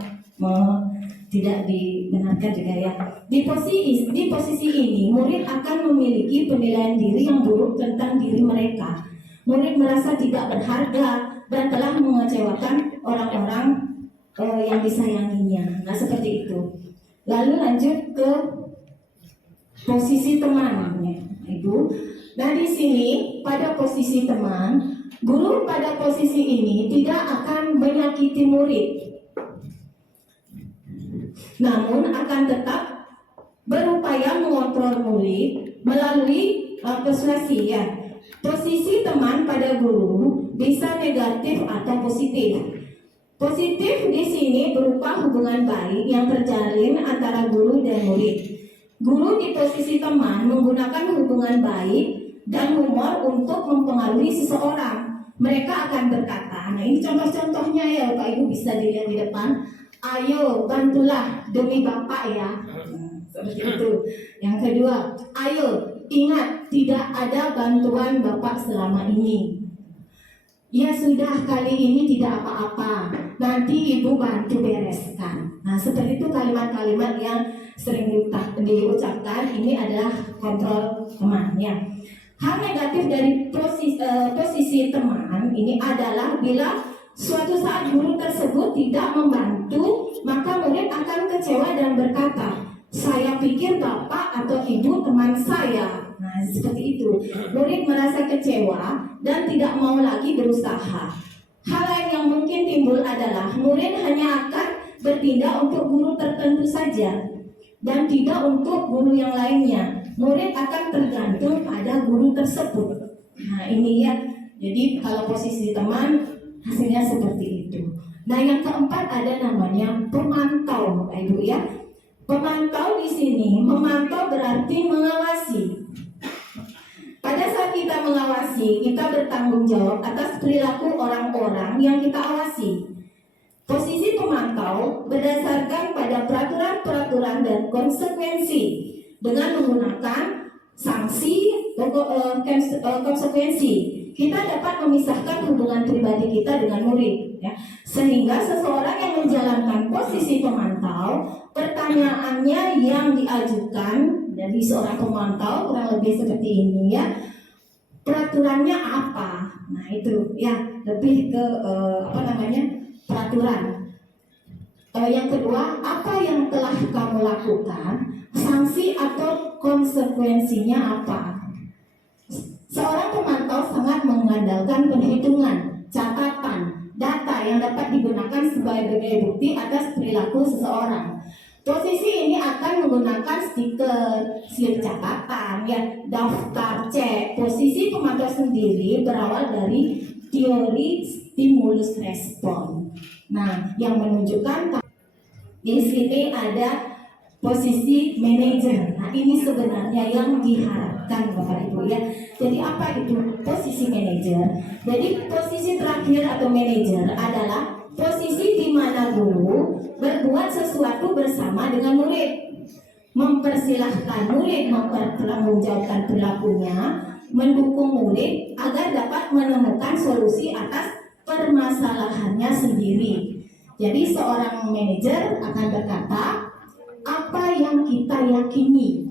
tidak dibenarkan juga ya. Di posisi ini murid akan memiliki penilaian diri yang buruk tentang diri mereka. Murid merasa tidak berharga dan telah mengecewakan orang-orang yang disayanginya. Nah, seperti itu. Lalu lanjut ke posisi teman, ya, Ibu. Nah, di sini pada posisi teman, guru pada posisi ini tidak akan menyakiti murid, namun akan tetap berupaya mengontrol murid melalui persuasi, ya. Posisi teman pada guru bisa negatif atau positif. Positif di sini berupa hubungan baik yang terjalin antara guru dan murid. Guru di posisi teman menggunakan hubungan baik dan humor untuk mempengaruhi seseorang. Mereka akan berkata, nah ini contoh-contohnya ya Bapak Ibu bisa dilihat di depan. Ayo bantulah demi Bapak ya. Seperti itu. Yang kedua, ayo ingat tidak ada bantuan Bapak selama ini. Ya sudah, kali ini tidak apa-apa. Nanti Ibu bantu bereskan. Nah, seperti itu kalimat-kalimat yang sering diucapkan. Ini adalah kontrol teman, ya. Hal negatif dari posisi teman ini adalah bila suatu saat guru tersebut tidak membantu, maka murid akan kecewa dan berkata, saya pikir Bapak atau Ibu teman saya. Nah, seperti itu. Murid merasa kecewa dan tidak mau lagi berusaha. Hal lain yang mungkin timbul adalah murid hanya akan bertindak untuk guru tertentu saja dan tidak untuk guru yang lainnya. Murid akan tergantung pada guru tersebut. Nah, ini ya. Jadi kalau posisi teman hasilnya seperti itu. Nah, yang keempat ada namanya pemantau, Bapak Ibu ya. Pemantau di sini, memantau berarti mengawasi. Pada saat kita mengawasi, kita bertanggung jawab atas perilaku orang-orang yang kita awasi. Posisi pemantau berdasarkan pada peraturan-peraturan dan konsekuensi dengan menggunakan sanksi konsekuensi. Kita dapat memisahkan hubungan pribadi kita dengan murid, ya. Sehingga seseorang yang menjalankan posisi pemantau, pertanyaannya yang diajukan dari seorang pemantau kurang lebih seperti ini, ya. Peraturannya apa? Nah, itu ya lebih ke peraturan. Yang kedua, apa yang telah kamu lakukan? Sanksi atau konsekuensinya apa? Seorang pemantau sangat mengandalkan perhitungan, catatan, data yang dapat digunakan sebagai bukti atas perilaku seseorang. Posisi ini akan menggunakan slip catatan, ya, daftar cek. Posisi pemantau sendiri berawal dari teori stimulus respon. Nah, yang menunjukkan di sini ada posisi manajer. Nah, ini sebenarnya yang diharapkan Bapak Ibu ya. Jadi apa itu posisi manajer? Jadi posisi terakhir atau manajer adalah posisi di mana guru berbuat sesuatu bersama dengan murid, mempersilahkan murid mempertanggungjawabkan perilakunya, mendukung murid agar dapat menemukan solusi atas permasalahannya sendiri. Jadi seorang manajer akan berkata, apa yang kita yakini,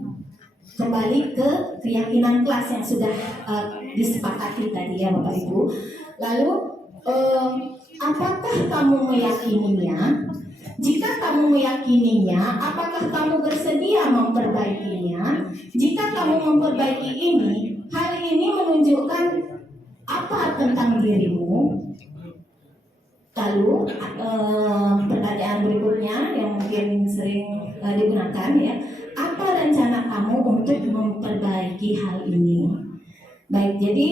kembali ke keyakinan kelas yang sudah disepakati tadi ya Bapak Ibu. Lalu apakah kamu meyakininya? Jika kamu meyakininya, apakah kamu bersedia memperbaikinya? Jika kamu memperbaiki ini, hal ini menunjukkan apa tentang dirimu? Lalu pertanyaan berikutnya yang mungkin sering digunakan ya, apa rencana kamu untuk memperbaiki hal ini? Baik, jadi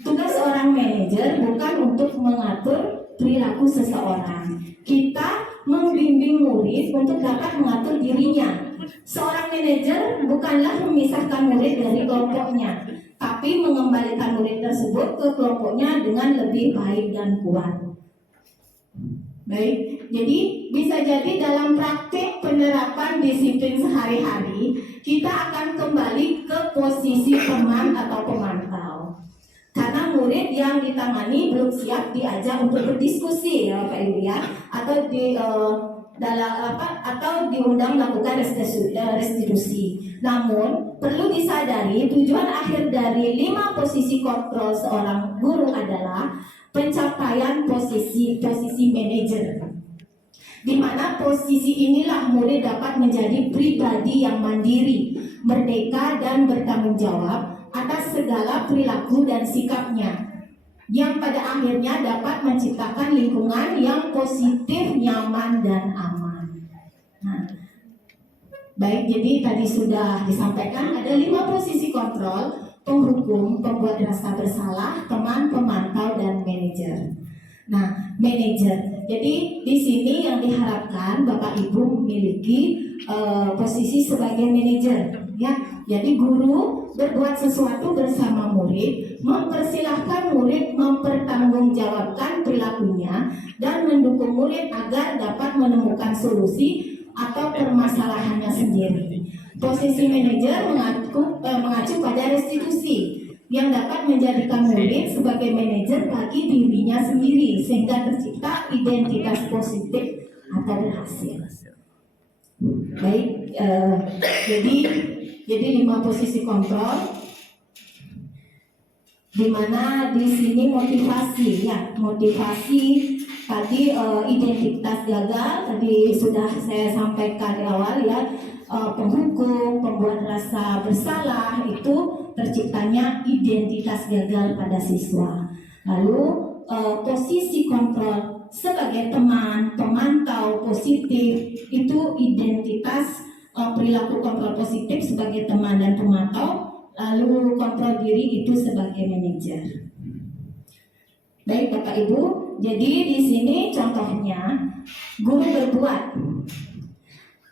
tugas seorang manajer bukan untuk mengatur perilaku seseorang. Kita membimbing murid untuk dapat mengatur dirinya. Seorang manajer bukanlah memisahkan murid dari kelompoknya, tapi mengembalikan murid tersebut ke kelompoknya dengan lebih baik dan kuat. Baik, jadi bisa jadi dalam praktik penerapan disiplin sehari-hari kita akan kembali ke posisi teman atau pemantau. Karena murid yang ditangani belum siap diajak untuk berdiskusi ya Bapak Ibu ya, atau diundang melakukan restitusi. Namun perlu disadari tujuan akhir dari 5 posisi kontrol seorang guru adalah pencapaian posisi manajer, di mana posisi inilah murid dapat menjadi pribadi yang mandiri, merdeka dan bertanggung jawab atas segala perilaku dan sikapnya, yang pada akhirnya dapat menciptakan lingkungan yang positif, nyaman dan aman. Nah, baik, jadi tadi sudah disampaikan ada 5 posisi kontrol: penghukum, pembuat rasa bersalah, teman, pemantau, dan manajer. Nah, manajer. Jadi di sini yang diharapkan Bapak Ibu memiliki posisi sebagai manajer, ya. Jadi guru berbuat sesuatu bersama murid, mempersilahkan murid mempertanggungjawabkan perilakunya dan mendukung murid agar dapat menemukan solusi atau permasalahannya sendiri. Posisi manajer mengacu pada restitusi yang dapat menjadikan murid sebagai manajer bagi dirinya sendiri sehingga tercipta identitas positif atau berhasil. Baik, jadi 5 posisi kontrol, di mana di sini motivasi tadi identitas gagal tadi sudah saya sampaikan di awal, ya. Penghukum, pembuat rasa bersalah, itu terciptanya identitas gagal pada siswa. Lalu posisi kontrol sebagai teman, pemantau positif, itu identitas perilaku kontrol positif sebagai teman dan pemantau. Lalu kontrol diri itu sebagai manajer. Baik Bapak Ibu, jadi di sini contohnya guru berbuat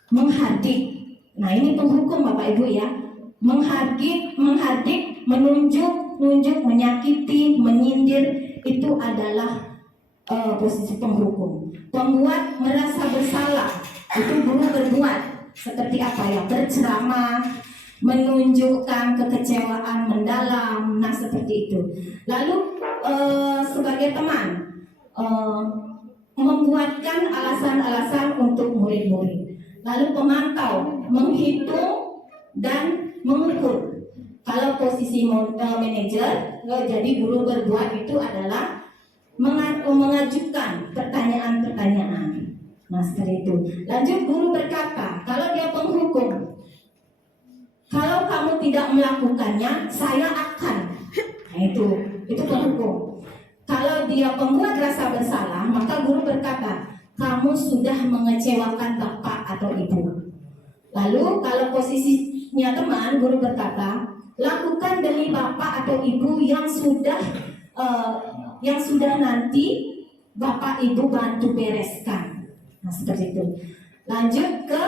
menghardik. Nah, ini penghukum Bapak Ibu, ya. Menghardik, menunjuk, menyakiti, menyindir, itu adalah posisi penghukum. Pembuat merasa bersalah, itu guru berbuat seperti apa, ya? Berceramah, menunjukkan kekecewaan mendalam, nah seperti itu. Lalu sebagai teman, membuatkan alasan-alasan untuk murid-murid. Lalu pemantau, menghitung dan mengukur. Kalau posisi manajer, jadi guru berbuat itu adalah mengajukan pertanyaan-pertanyaan. Nah seperti itu. Lanjut, guru berkata, kalau dia penghukum, kalau kamu tidak melakukannya, saya akan. Nah itu penghukum. Kalau dia pembuat rasa bersalah, maka guru berkata, kamu sudah mengecewakan bapak atau ibu. Lalu kalau posisinya teman, guru berkata, lakukan demi bapak atau ibu yang sudah nanti bapak ibu bantu bereskan. Nah seperti itu. Lanjut ke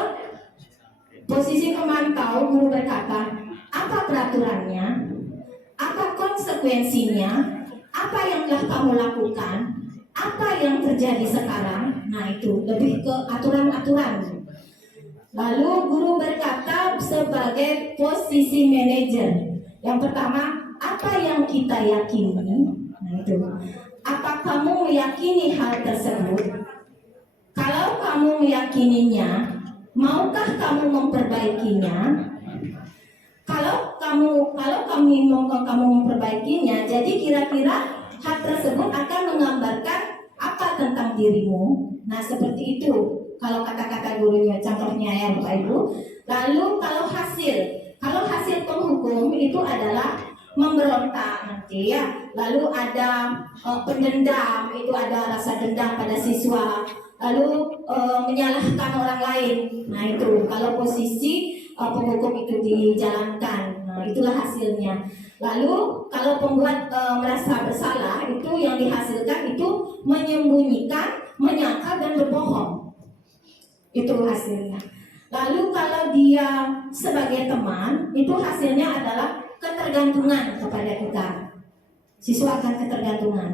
posisi pemantau, guru berkata, apa peraturannya, apa konsekuensinya, apa yang telah kamu lakukan, apa yang terjadi sekarang. Nah itu lebih ke aturan-aturan. Lalu guru berkata sebagai posisi manajer, yang pertama, apa yang kita yakini. Nah itu, apa kamu meyakini hal tersebut? Kalau kamu meyakininya, maukah kamu memperbaikinya? Kalau kamu memperbaikinya, jadi kira-kira hal tersebut akan menggambarkan apa tentang dirimu. Nah seperti itu kalau kata-kata gurunya, contohnya ya Bapak Ibu. Lalu kalau hasil penghukum itu adalah memberontak nanti, ya. Lalu ada pendendam, itu ada rasa dendam pada siswa. Lalu menyalahkan orang lain. Nah itu kalau posisi penghukum itu dijalankan. Nah itulah hasilnya. Lalu kalau pembuat merasa bersalah, itu yang dihasilkan itu menyembunyikan, menyangkal dan berbohong. Itu hasilnya. Lalu kalau dia sebagai teman, itu hasilnya adalah ketergantungan kepada kita. Siswa akan ketergantungan.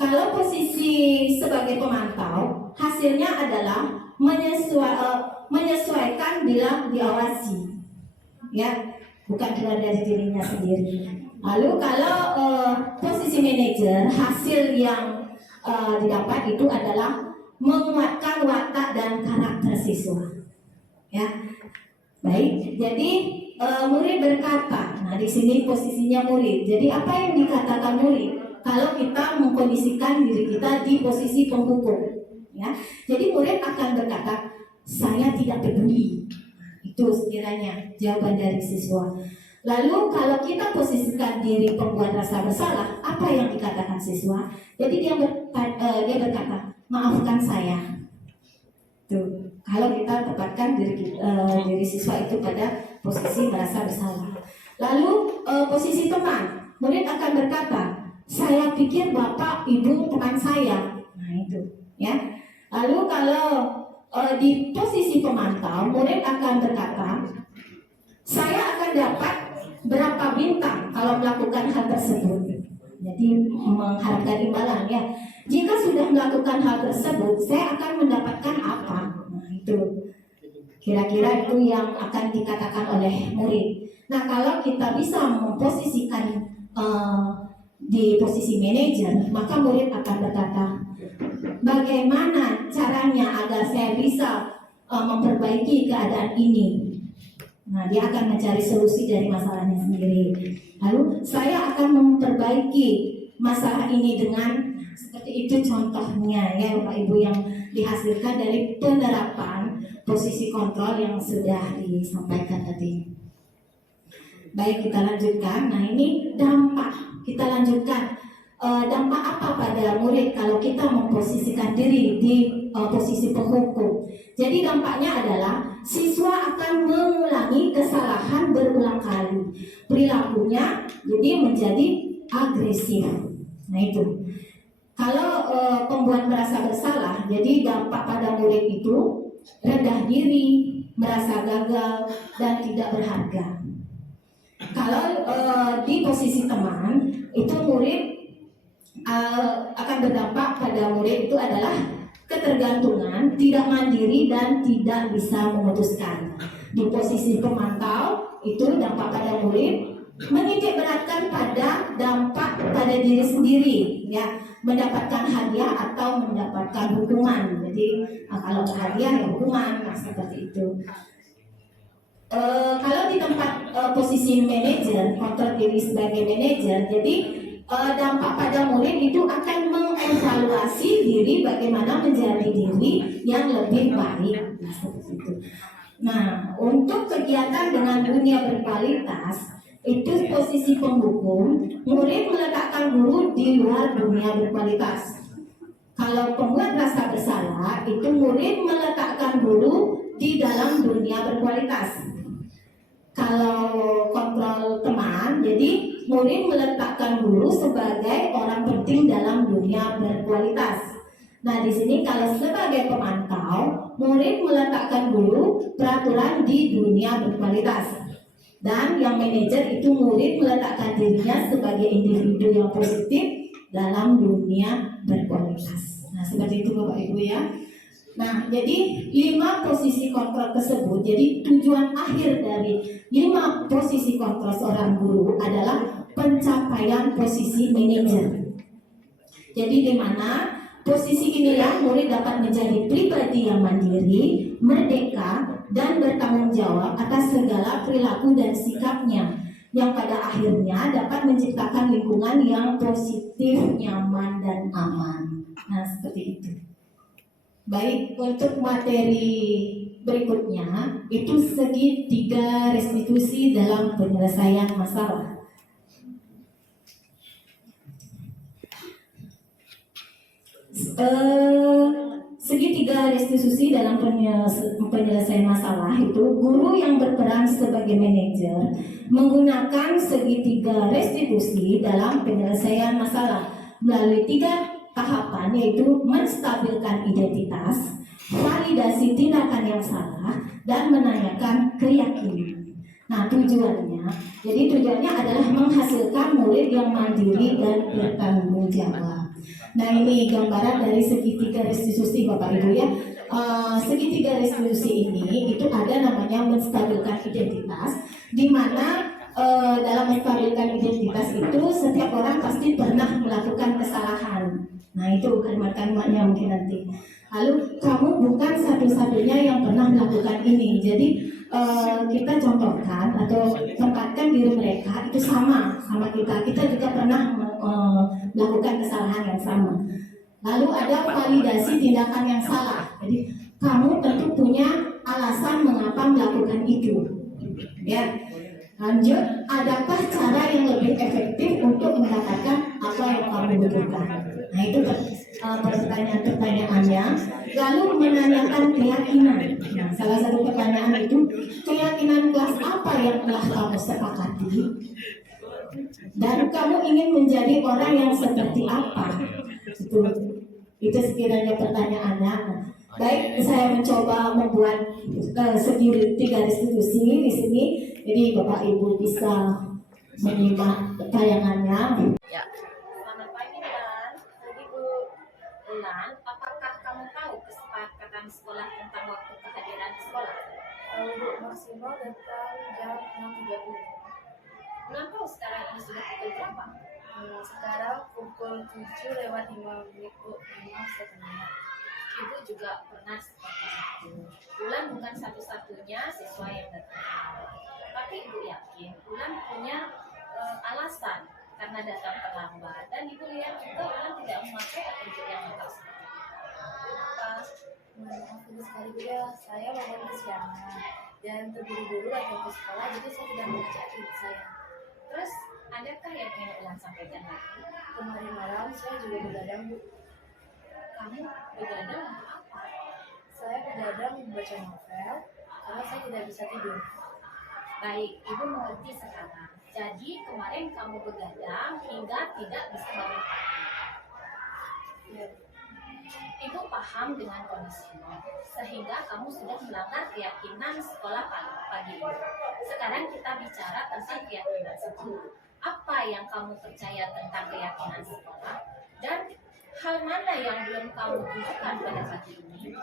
Kalau posisi sebagai pemantau, hasilnya adalah menyesuaikan bila diawasi, ya, bukan keluar dari dirinya sendiri. Lalu kalau posisi manajer, hasil yang didapat itu adalah menguatkan watak dan karakter siswa. Ya, baik. Jadi murid berkata, nah di sini posisinya murid. Jadi apa yang dikatakan murid? Kalau kita mengkondisikan diri kita di posisi penghukum, ya. Jadi murid akan berkata, saya tidak peduli. Itu sekiranya jawaban dari siswa. Lalu kalau kita posisikan diri pembuat rasa bersalah, apa yang dikatakan siswa? Jadi dia berkata, maafkan saya. Tuh, kalau kita tempatkan diri siswa itu pada posisi merasa bersalah. Lalu posisi teman, murid akan berkata, saya pikir bapak ibu teman saya. Nah itu, ya. Lalu kalau di posisi pemantau, murid akan berkata, saya akan dapat berapa bintang kalau melakukan hal tersebut. Jadi mengharapkan imbalan, ya. Jika sudah melakukan hal tersebut, saya akan mendapatkan apa? Nah itu kira-kira itu yang akan dikatakan oleh murid. Nah kalau kita bisa memposisikan di posisi manajer, maka murid akan berkata, bagaimana caranya agar saya bisa memperbaiki keadaan ini? Nah, dia akan mencari solusi dari masalahnya sendiri. Lalu, saya akan memperbaiki masalah ini dengan seperti itu contohnya, ya Bapak Ibu, yang dihasilkan dari penerapan posisi kontrol yang sudah disampaikan tadi. Baik, kita lanjutkan. Nah, ini dampak. Kita lanjutkan. Dampak apa pada murid kalau kita memposisikan diri di posisi penghukum? Jadi dampaknya adalah siswa akan mengulangi kesalahan berulang kali. Perilakunya jadi menjadi agresif. Nah itu. Kalau pembuat merasa bersalah, jadi dampak pada murid itu rendah diri, merasa gagal, dan tidak berharga. Kalau di posisi teman, itu murid akan berdampak pada murid itu adalah ketergantungan, tidak mandiri, dan tidak bisa memutuskan. Di posisi pemantau, itu dampak pada murid menitik beratkan pada dampak pada diri sendiri, ya, mendapatkan hadiah atau mendapatkan hukuman. Jadi kalau hadiah ya hukuman, nah, seperti itu. Kalau di tempat posisi manajer, kontrol diri sebagai manajer, jadi dampak pada murid itu akan mengevaluasi diri bagaimana menjadi diri yang lebih baik. Nah, seperti itu. Nah, untuk kegiatan dengan dunia berkualitas, itu posisi penghukum, murid meletakkan guru di luar dunia berkualitas. Kalau pembuat rasa bersalah, itu murid meletakkan guru di dalam dunia berkualitas. Kalau kontrol teman, jadi murid meletakkan guru sebagai orang penting dalam dunia berkualitas. Nah, di sini kalau sebagai pemantau, murid meletakkan guru peraturan di dunia berkualitas. Dan yang manajer itu murid meletakkan dirinya sebagai individu yang positif dalam dunia berkualitas. Nah, seperti itu Bapak Ibu, ya. Nah, jadi 5 posisi kontrol tersebut, jadi tujuan akhir dari 5 posisi kontrol seorang guru adalah pencapaian posisi manajer. Jadi di mana posisi inilah murid dapat menjadi pribadi yang mandiri, merdeka, dan bertanggung jawab atas segala perilaku dan sikapnya, yang pada akhirnya dapat menciptakan lingkungan yang positif, nyaman, dan aman. Nah, seperti itu. Baik, untuk materi berikutnya itu segitiga restitusi dalam penyelesaian masalah. Segitiga restitusi dalam penyelesaian masalah itu, guru yang berperan sebagai manajer menggunakan segitiga restitusi dalam penyelesaian masalah melalui 3 tahapan, yaitu menstabilkan identitas, validasi tindakan yang salah, dan menanyakan keyakinan. Nah, tujuannya adalah menghasilkan murid yang mandiri dan bertanggung jawab. Nah, ini gambaran dari segitiga restitusi Bapak Ibu, ya. Segitiga restitusi ini itu ada namanya menstabilkan identitas, di mana dalam menstabilkan identitas itu setiap orang pasti pernah melakukan kesalahan. Nah, itu kalimat-kalimatnya mungkin nanti. Lalu kamu bukan satu-satunya yang pernah melakukan ini. Jadi kita contohkan atau tempatkan diri mereka itu sama kita. Kita juga pernah melakukan kesalahan yang sama. Lalu ada validasi tindakan yang salah. Jadi kamu tentu punya alasan mengapa melakukan itu. Ya. Lanjut, adakah cara yang lebih efektif untuk mendapatkan apa yang kamu butuhkan? Nah itu pertanyaan-pertanyaannya. Lalu menanyakan keyakinan. Nah, salah satu pertanyaan itu, keyakinan kelas apa yang telah kamu sepakati? Dan kamu ingin menjadi orang yang seperti apa? Itu sekiranya pertanyaannya. Baik, saya mencoba membuat segi 3 restitusi di sini. Jadi Bapak Ibu bisa menyimak tayangannya. Ya. Selamat pagi Dan. Jadi Bu Ulan, apakah kamu tahu kesepakatan sekolah tentang waktu kehadiran di sekolah? Tahu Bu, maksimal datang jam 6.30. Ulan tahu sekarang ini sudah pukul berapa? Sekarang pukul 7:05 Bu. Maaf saya terlambat. Ibu juga pernah seperti itu. Ulan bukan satu-satunya siswa yang datang. Tapi Ibu yakin Ulan punya alasan karena datang terlambat, dan Ibu lihat juga Ulan tidak memakai atribut yang lengkap seperti itu. Apa? Maaf sekali Bu ya, saya bangun kesiangan dan terburu-buru datang ke sekolah, jadi saya tidak mengajak ibu saya. Terus adakah yang ingin Ulan sampaikan lagi? Kemarin malam saya juga begadang Bu. Kamu begadang untuk apa? Saya begadang membaca novel karena saya tidak bisa tidur. Baik, Ibu mengerti sekarang. Jadi kemarin kamu begadang hingga tidak bisa bangun pagi. Ya. Ibu paham dengan kondisimu, sehingga kamu sudah melanggar keyakinan sekolah pagi ini. Sekarang kita bicara tentang keyakinan sekolah. Apa yang kamu percaya tentang keyakinan sekolah, dan hal mana yang belum kamu tunjukkan pada pagi ini?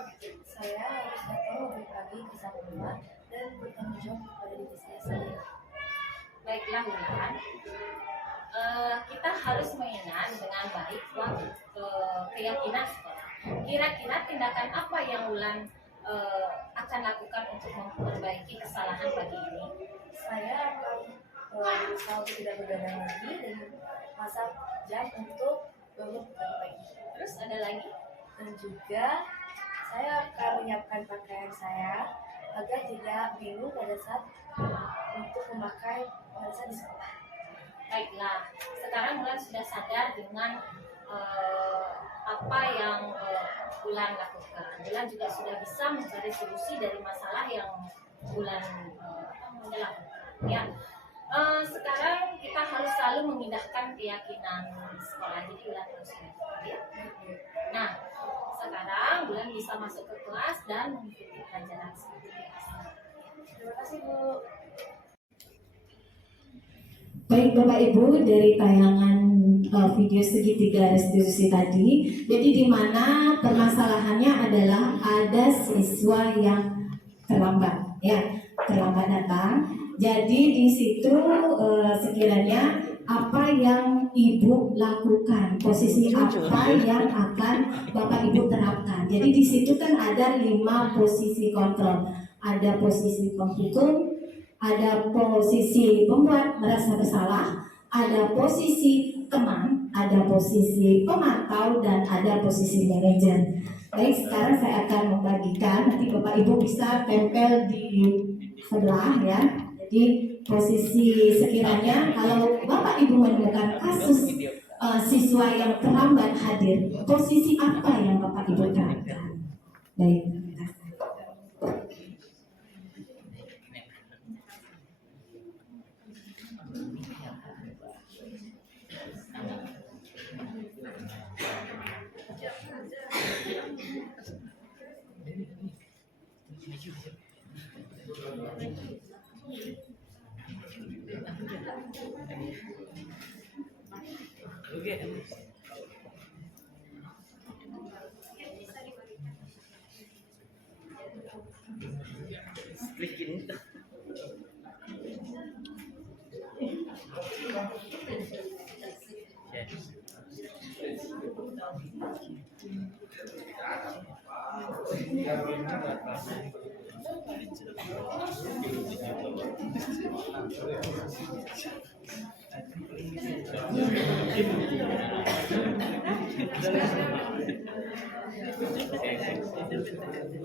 Saya harus datang lebih pagi ke sekolah dan bertanggung jawab kepada diri saya sendiri. Baiklah Ulan, kita harus mengenal dengan baik keyakinan sekolah. Kira-kira tindakan apa yang Ulan akan lakukan untuk memperbaiki kesalahan pagi ini? Saya akan berusaha untuk tidak begadang lagi dan masak jam untuk bangun pagi-pagi. Terus ada lagi? Dan juga saya akan menyiapkan pakaian saya agar tidak bingung pada saat untuk memakai pada saat di sekolah. Baiklah, sekarang Ulan sudah sadar dengan apa yang Ulan lakukan. Ulan juga sudah bisa mencari solusi dari masalah yang Ulan lakukan. Ya, sekarang kita harus selalu mengindahkan keyakinan sekolah. Jadi Ulan harus ya. Nah, sekarang Ulan bisa masuk ke kelas dan mengikuti pelajaran seperti biasa. Terima kasih Bu. Baik Bapak Ibu, dari tayangan video segitiga restitusi tadi, jadi di mana permasalahannya adalah ada siswa yang terlambat, ya, terlambat datang. Jadi di situ sekiranya apa yang Ibu lakukan, posisi apa yang akan Bapak Ibu terapkan. Jadi di situ kan ada 5 posisi kontrol, ada posisi penghukum, ada posisi pembuat merasa bersalah, ada posisi teman, ada posisi pemantau, dan ada posisi manajer. Baik, sekarang saya akan membagikan, nanti Bapak Ibu bisa tempel di sebelah ya. Jadi posisi sekiranya kalau Bapak Ibu menemukan kasus siswa yang terlambat hadir, posisi apa yang Bapak Ibu terapkan? Baik.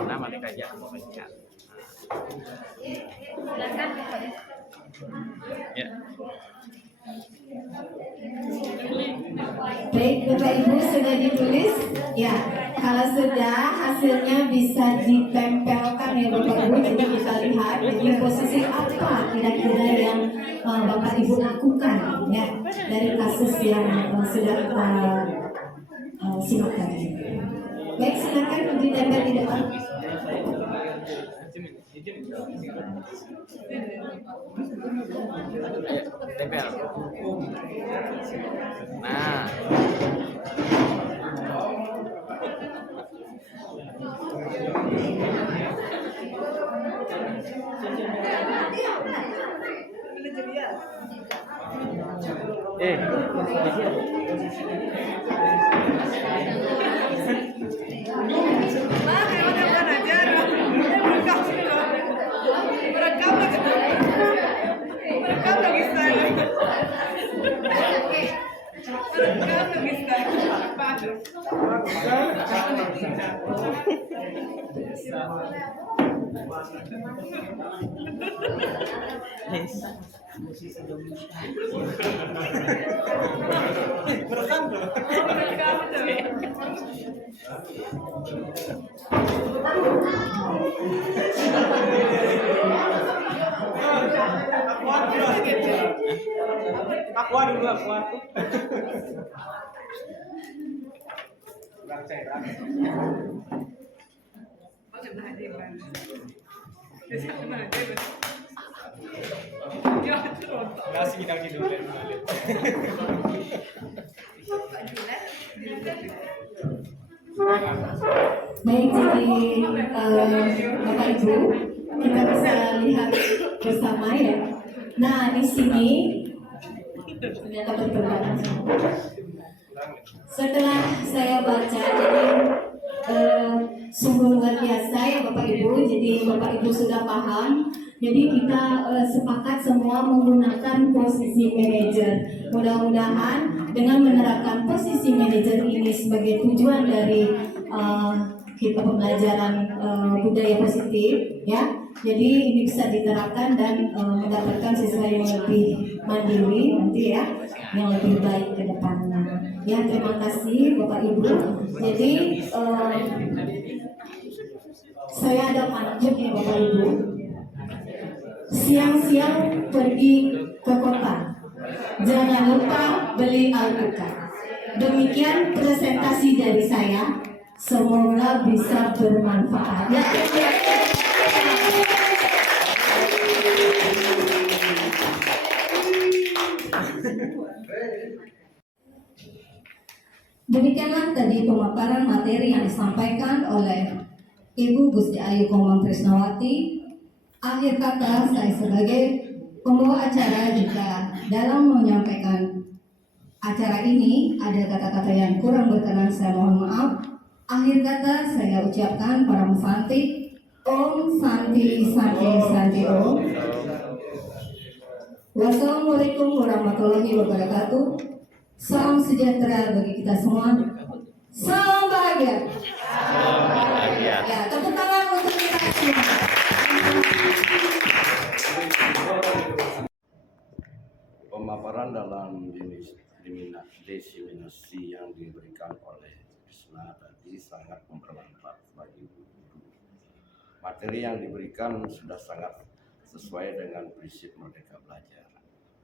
Nama dikaja. Ya. Baik, Bapak Ibu sudah ditulis? Ya, kalau sudah hasilnya bisa ditempelkan ya Bapak Ibu. Jadi kita lihat jadi posisi apa kira-kira yang Bapak Ibu lakukan ya dari kasus yang sudah kita simak tadi. Baik, silakan ditempel di depan. Tempel. Nah. Baik, jadi Bapak Ibu kita bisa lihat bersama ya. Nah, di sini ternyata berkembang. Setelah saya baca, jadi sungguh luar biasa ya Bapak Ibu. Jadi Bapak Ibu sudah paham. Jadi kita sepakat semua menggunakan posisi manajer. Mudah-mudahan dengan menerapkan posisi manajer ini sebagai tujuan dari kita pembelajaran budaya positif, ya. Jadi ini bisa diterapkan dan mendapatkan siswa yang lebih mandiri nanti ya, yang lebih baik ke depannya. Ya, terima kasih Bapak Ibu. Jadi saya ada panjuk ya Bapak Ibu. Siang-siang pergi ke kota, jangan lupa beli alpukat. Demikian presentasi dari saya, semoga bisa bermanfaat. Ya. Demikianlah tadi pemaparan materi yang disampaikan oleh Ibu Gusti Ayu Komang Trisnawati. Akhir kata, saya sebagai pembawa acara juga dalam menyampaikan acara ini ada kata-kata yang kurang berkenan, saya mohon maaf. Akhir kata saya ucapkan para musanti, Om Santi Santi Santi Om. Wassalamualaikum warahmatullahi wabarakatuh. Salam sejahtera bagi kita semua. Salam bahagia. Ya, tepuk tangan untuk kita semua. Pemaparan dalam diseminasi yang diberikan oleh Krisna tadi sangat bermanfaat bagi guru. Materi yang diberikan sudah sangat sesuai dengan prinsip Merdeka Belajar.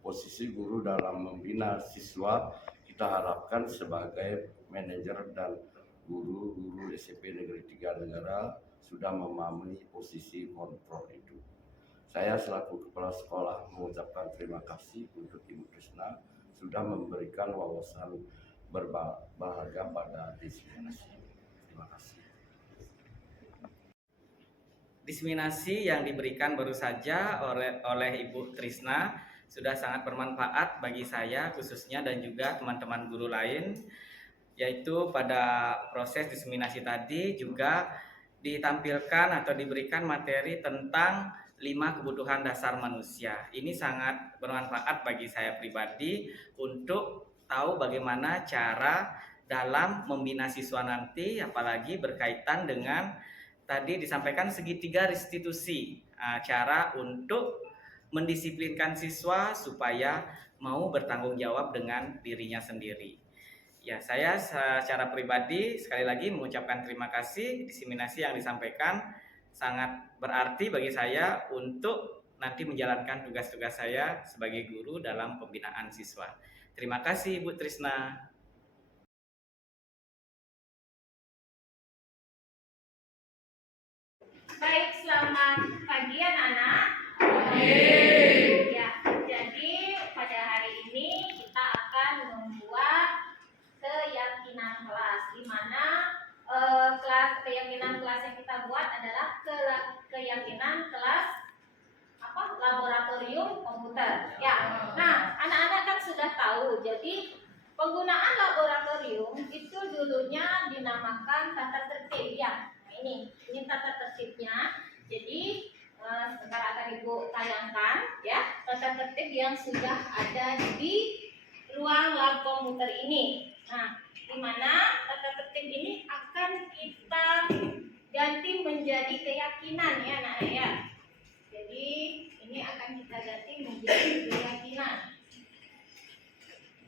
Posisi guru dalam membina siswa kita harapkan sebagai manajer dan guru-guru SMP Negeri 3 Negara sudah memahami posisi kontrol itu. Saya selaku kepala sekolah mengucapkan terima kasih untuk Ibu Krisna sudah memberikan wawasan berharga pada diseminasi. Terima kasih. Diseminasi yang diberikan baru saja oleh Ibu Trisna sudah sangat bermanfaat bagi saya khususnya dan juga teman-teman guru lain, yaitu pada proses diseminasi tadi juga ditampilkan atau diberikan materi tentang 5 kebutuhan dasar manusia. Ini sangat bermanfaat bagi saya pribadi untuk tahu bagaimana cara dalam membina siswa nanti, apalagi berkaitan dengan tadi disampaikan segitiga restitusi, cara untuk mendisiplinkan siswa supaya mau bertanggung jawab dengan dirinya sendiri. Ya, saya secara pribadi sekali lagi mengucapkan terima kasih. Diseminasi yang disampaikan sangat berarti bagi saya untuk nanti menjalankan tugas-tugas saya sebagai guru dalam pembinaan siswa. Terima kasih Bu Trisna. Baik, selamat pagi anak-anak. Ya, jadi pada hari ini kita akan membuat keyakinan kelas, di mana keyakinan kelas yang kita buat adalah keyakinan kelas laboratorium komputer. Ya, nah anak-anak kan sudah tahu. Jadi penggunaan laboratorium itu dulunya dinamakan tata tertib ya. Ini tata tertibnya. Jadi sebentar akan Ibu tayangkan ya tata tertib yang sudah ada di ruang lab komputer ini. Nah, di mana tata tertib ini akan kita ganti menjadi keyakinan ya nak ya. Jadi ini akan kita ganti menjadi keyakinan.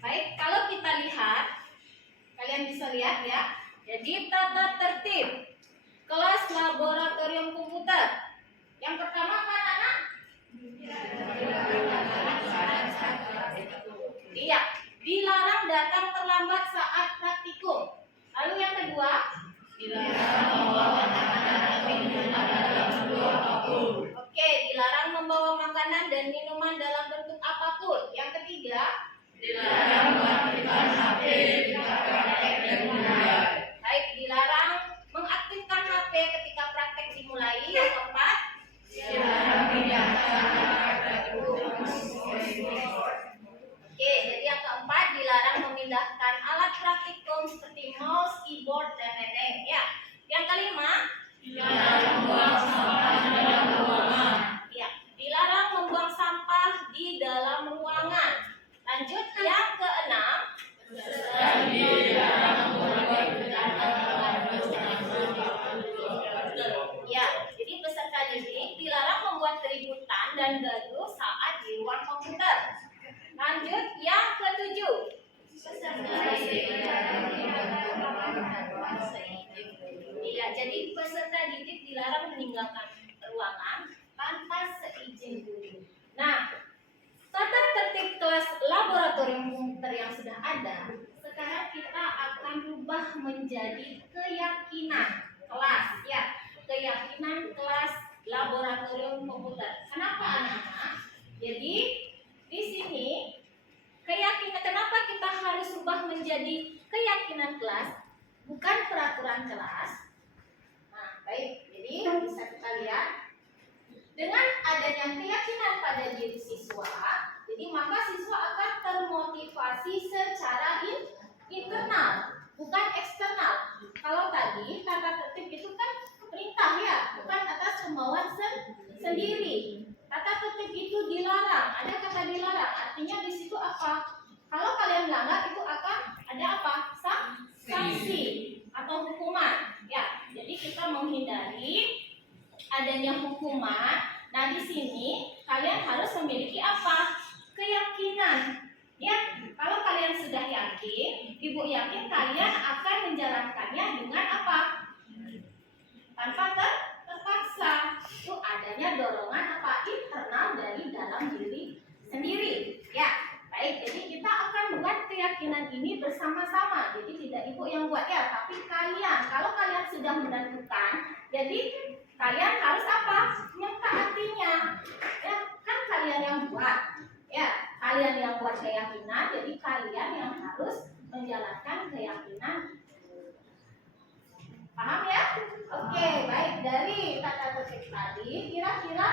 Baik, kalau kita lihat, kalian bisa lihat ya. Jadi tata tertib kelas laboratorium komputer. Yang pertama apa anak-anak? Iya, dilarang datang terlambat saat praktikum. Lalu yang kedua? Oke, dilarang membawa makanan dan minuman dalam bentuk apapun. Yang ketiga? Dilarang mengaktifkan HP ketika praktek dimulai. Baik, dilarang mengaktifkan HP ketika praktek dimulai. Yang keempat? Dilarang memindahkan alat praktikum. Oke, jadi yang keempat dilarang memindahkan alat praktikum seperti mouse, keyboard, dan lain-lain. Ya. Yang kelima, dilarang membuang sampah di dalam ruangan. Ya, dilarang membuang sampah di dalam ruangan. Lanjut yang keenam, ya, jadi peserta didik dilarang membuat keributan dan gaduh saat di ruang komputer. Lanjut yang ketujuh. Iya, jadi peserta didik dilarang meninggalkan ruangan tanpa seizin guru. Nah, tata tertib kelas laboratorium komputer yang sudah ada, sekarang kita akan rubah menjadi keyakinan kelas ya. Keyakinan kelas laboratorium komputer. Kenapa anak-anak? Jadi di sini keyakinan, kenapa kita harus rubah menjadi keyakinan kelas, bukan peraturan kelas? Nah, baik. Jadi bisa kita lihat dengan adanya keyakinan pada diri siswa, jadi maka siswa akan termotivasi secara internal, bukan eksternal. Kalau tadi tata tertib itu kan perintah ya, bukan atas kemauan sendiri. Tata tertib itu dilarang. Ada kata dilarang, artinya di situ apa? Kalau kalian melanggar itu akan ada apa? Sanksi atau hukuman. Ya, jadi kita menghindari adanya hukuman. Nah, di sini kalian harus memiliki apa? Keyakinan. Ya, kalau kalian sudah yakin, Ibu yakin kalian akan menjalankannya dengan apa? Tanpa terpaksa. Itu adanya dorongan apa? Internal dari dalam diri sendiri. Ya, baik. Jadi kita akan buat keyakinan ini bersama-sama. Jadi tidak Ibu yang buat ya, tapi kalian. Kalau kalian sudah menentukan, jadi kalian harus apa? Mentaatinya. Ya, kan kalian yang buat. Ya, kalian yang buat keyakinan, jadi kalian yang harus menjalankan keyakinan. Paham ya? Oke, baik. Dari tata tertib tadi, kira-kira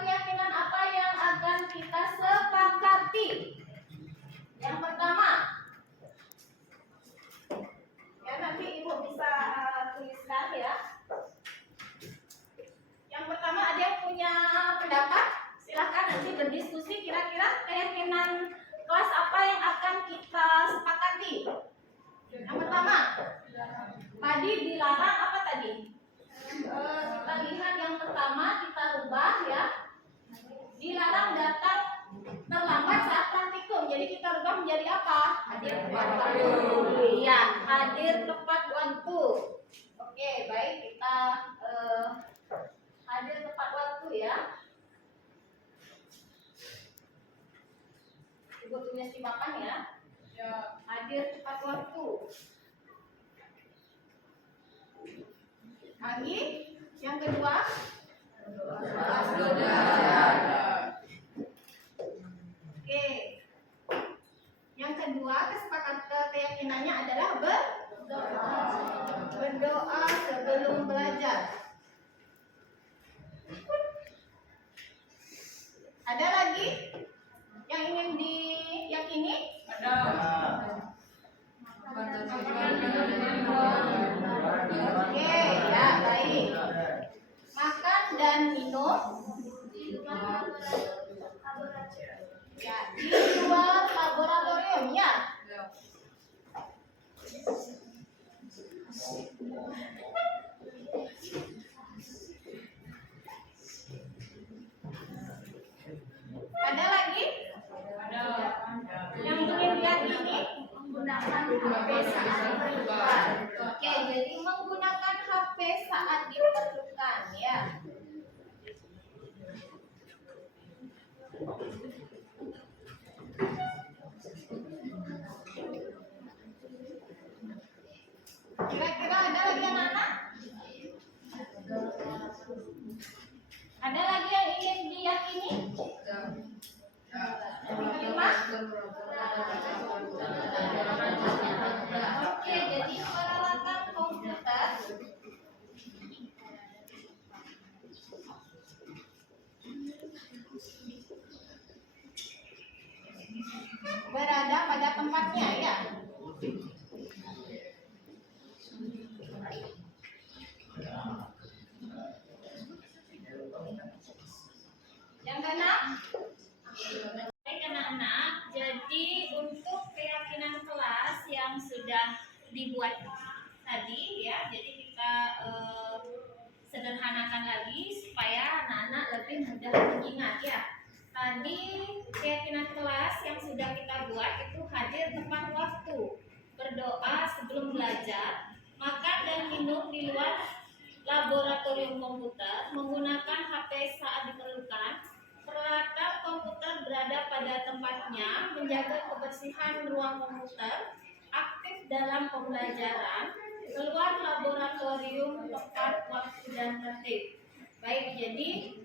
keyakinan apa yang akan kita sepakati? Yang pertama, ya nanti Ibu bisa tuliskan ya. pendapat, silahkan nanti berdiskusi kira-kira keyakinan kelas apa yang akan kita sepakati. Yang pertama, tadi dilarang apa tadi? Kita lihat yang pertama, kita rubah ya. Dilarang datang terlambat saat praktikum. Jadi kita rubah menjadi apa? Hadir tepat waktu. Iya, hadir tepat waktu. Oke, baik, kita hadir tepat waktu ya. Ibu tulis di papan ya. Hadir tepat waktu. Lagi, yang kedua. Oke. Yang kedua, kesepakatan keyakinannya adalah berdoa sebelum belajar. Ada lagi yang ingin diyakini? Ada. Oke, ya baik. Makan dan minum ya di luar laboratorium ya. Ada lagi? Ada. Yang ingin diyakini? Menggunakan HP saat diperlukan. Oke, jadi menggunakan HP saat diperlukan ya. Kira-kira ada lagi yang anak? Ada lagi yang ingin diyakini? Oke, jadi peralatan komputer berada pada tempatnya ya. Yang keenam, baik anak-anak, jadi untuk keyakinan kelas yang sudah dibuat tadi ya, jadi kita sederhanakan lagi supaya anak-anak lebih mudah mengingat ya. Tadi keyakinan kelas yang sudah kita buat itu hadir tepat waktu, berdoa sebelum belajar, makan dan minum di luar laboratorium komputer, menggunakan HP saat diperlukan, peralatan komputer berada pada tempatnya, menjaga kebersihan ruang komputer, aktif dalam pembelajaran, keluar laboratorium tepat waktu dan tertib. Baik, jadi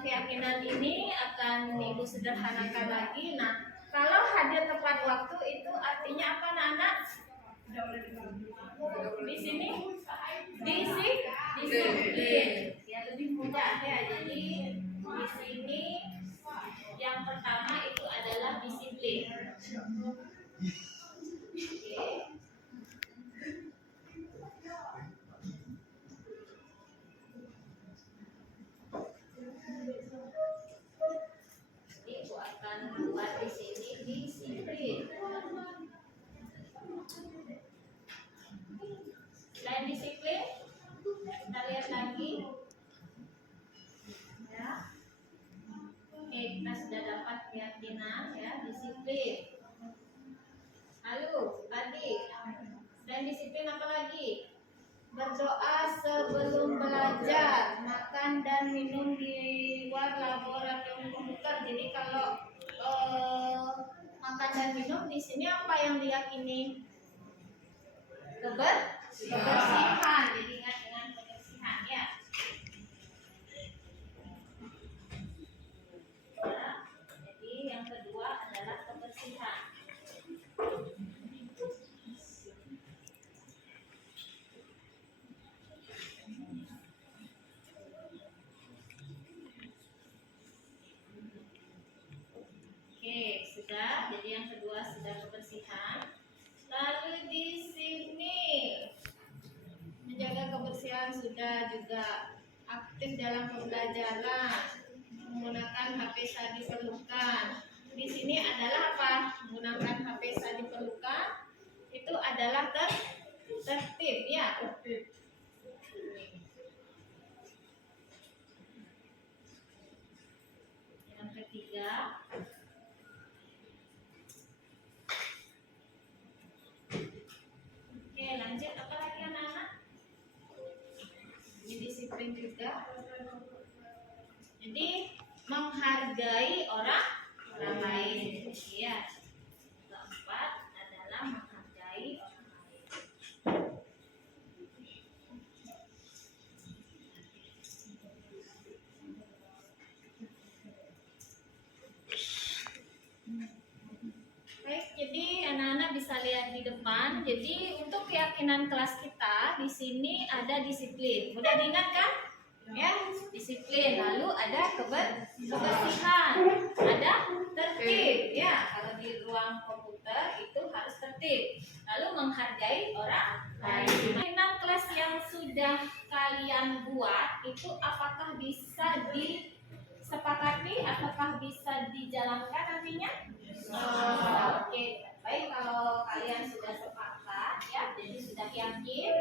keyakinan ini akan Ibu sederhanakan lagi. Nah, kalau hadir tepat waktu itu artinya apa anak-anak? Di sini disiplin. Ya, lebih mudah ya. Jadi di sini yang pertama itu adalah disiplin. Oke. Ibu akan buat di sini disiplin. Selain disiplin, kita lihat lagi. Ya. Oke, kita sudah dapat keyakinan ya, disiplin. Lalu tadi selain disiplin apa lagi? Berdoa sebelum belajar, makan dan minum di luar laboratorium komputer. Jadi kalau makan dan minum di sini apa yang diyakini? Kebersihan. Jadi ingat dengan kebersihan ya. Jadi yang kedua adalah kebersihan. Oke, sudah. Jadi yang kedua sudah kebersihan. Lalu di sini menjaga kebersihan sudah, juga aktif dalam pembelajaran, sangat diperlukan. Di sini adalah apa? Menggunakan HP sangat diperlukan itu adalah tertib ya. Yang ketiga, oke lanjut, apa lagi anak-anak? Ini disiplin juga. Jadi menghargai orang lain. Ya. Keempat adalah menghargai orang lain. Baik, jadi anak-anak bisa lihat di depan. Jadi untuk keyakinan kelas kita di sini ada disiplin. Mudah diingat kan? Ya, disiplin. Lalu ada kebersihan, ada tertib. Ya, kalau di ruang komputer itu harus tertib. Lalu menghargai orang lain. Keyakinan kelas yang sudah kalian buat itu apakah bisa disepakati? Apakah bisa dijalankan nantinya? Oke, baik kalau kalian sudah sepakat ya, jadi sudah yakin.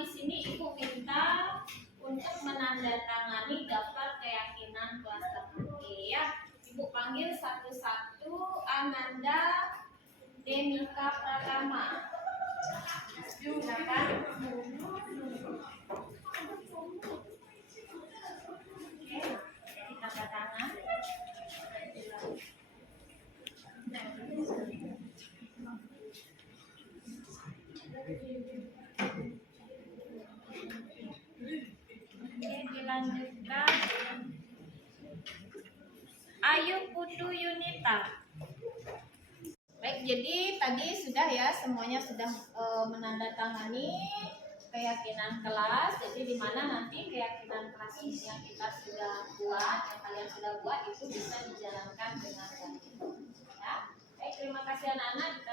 Di sini ibu minta untuk menandatangani daftar keyakinan kelas tertinggi ya. Ibu panggil satu-satu. Ananda Demika Pratama. Silakan. Oke, tanda tangan. Dilanjutkan Ayu Putu Yunita. Baik, jadi tadi sudah ya, semuanya sudah menandatangani keyakinan kelas. Jadi di mana nanti keyakinan kelas ini yang kita sudah buat, yang kalian sudah buat itu bisa dijalankan dengan baik. Ya, baik, terima kasih anak-anak.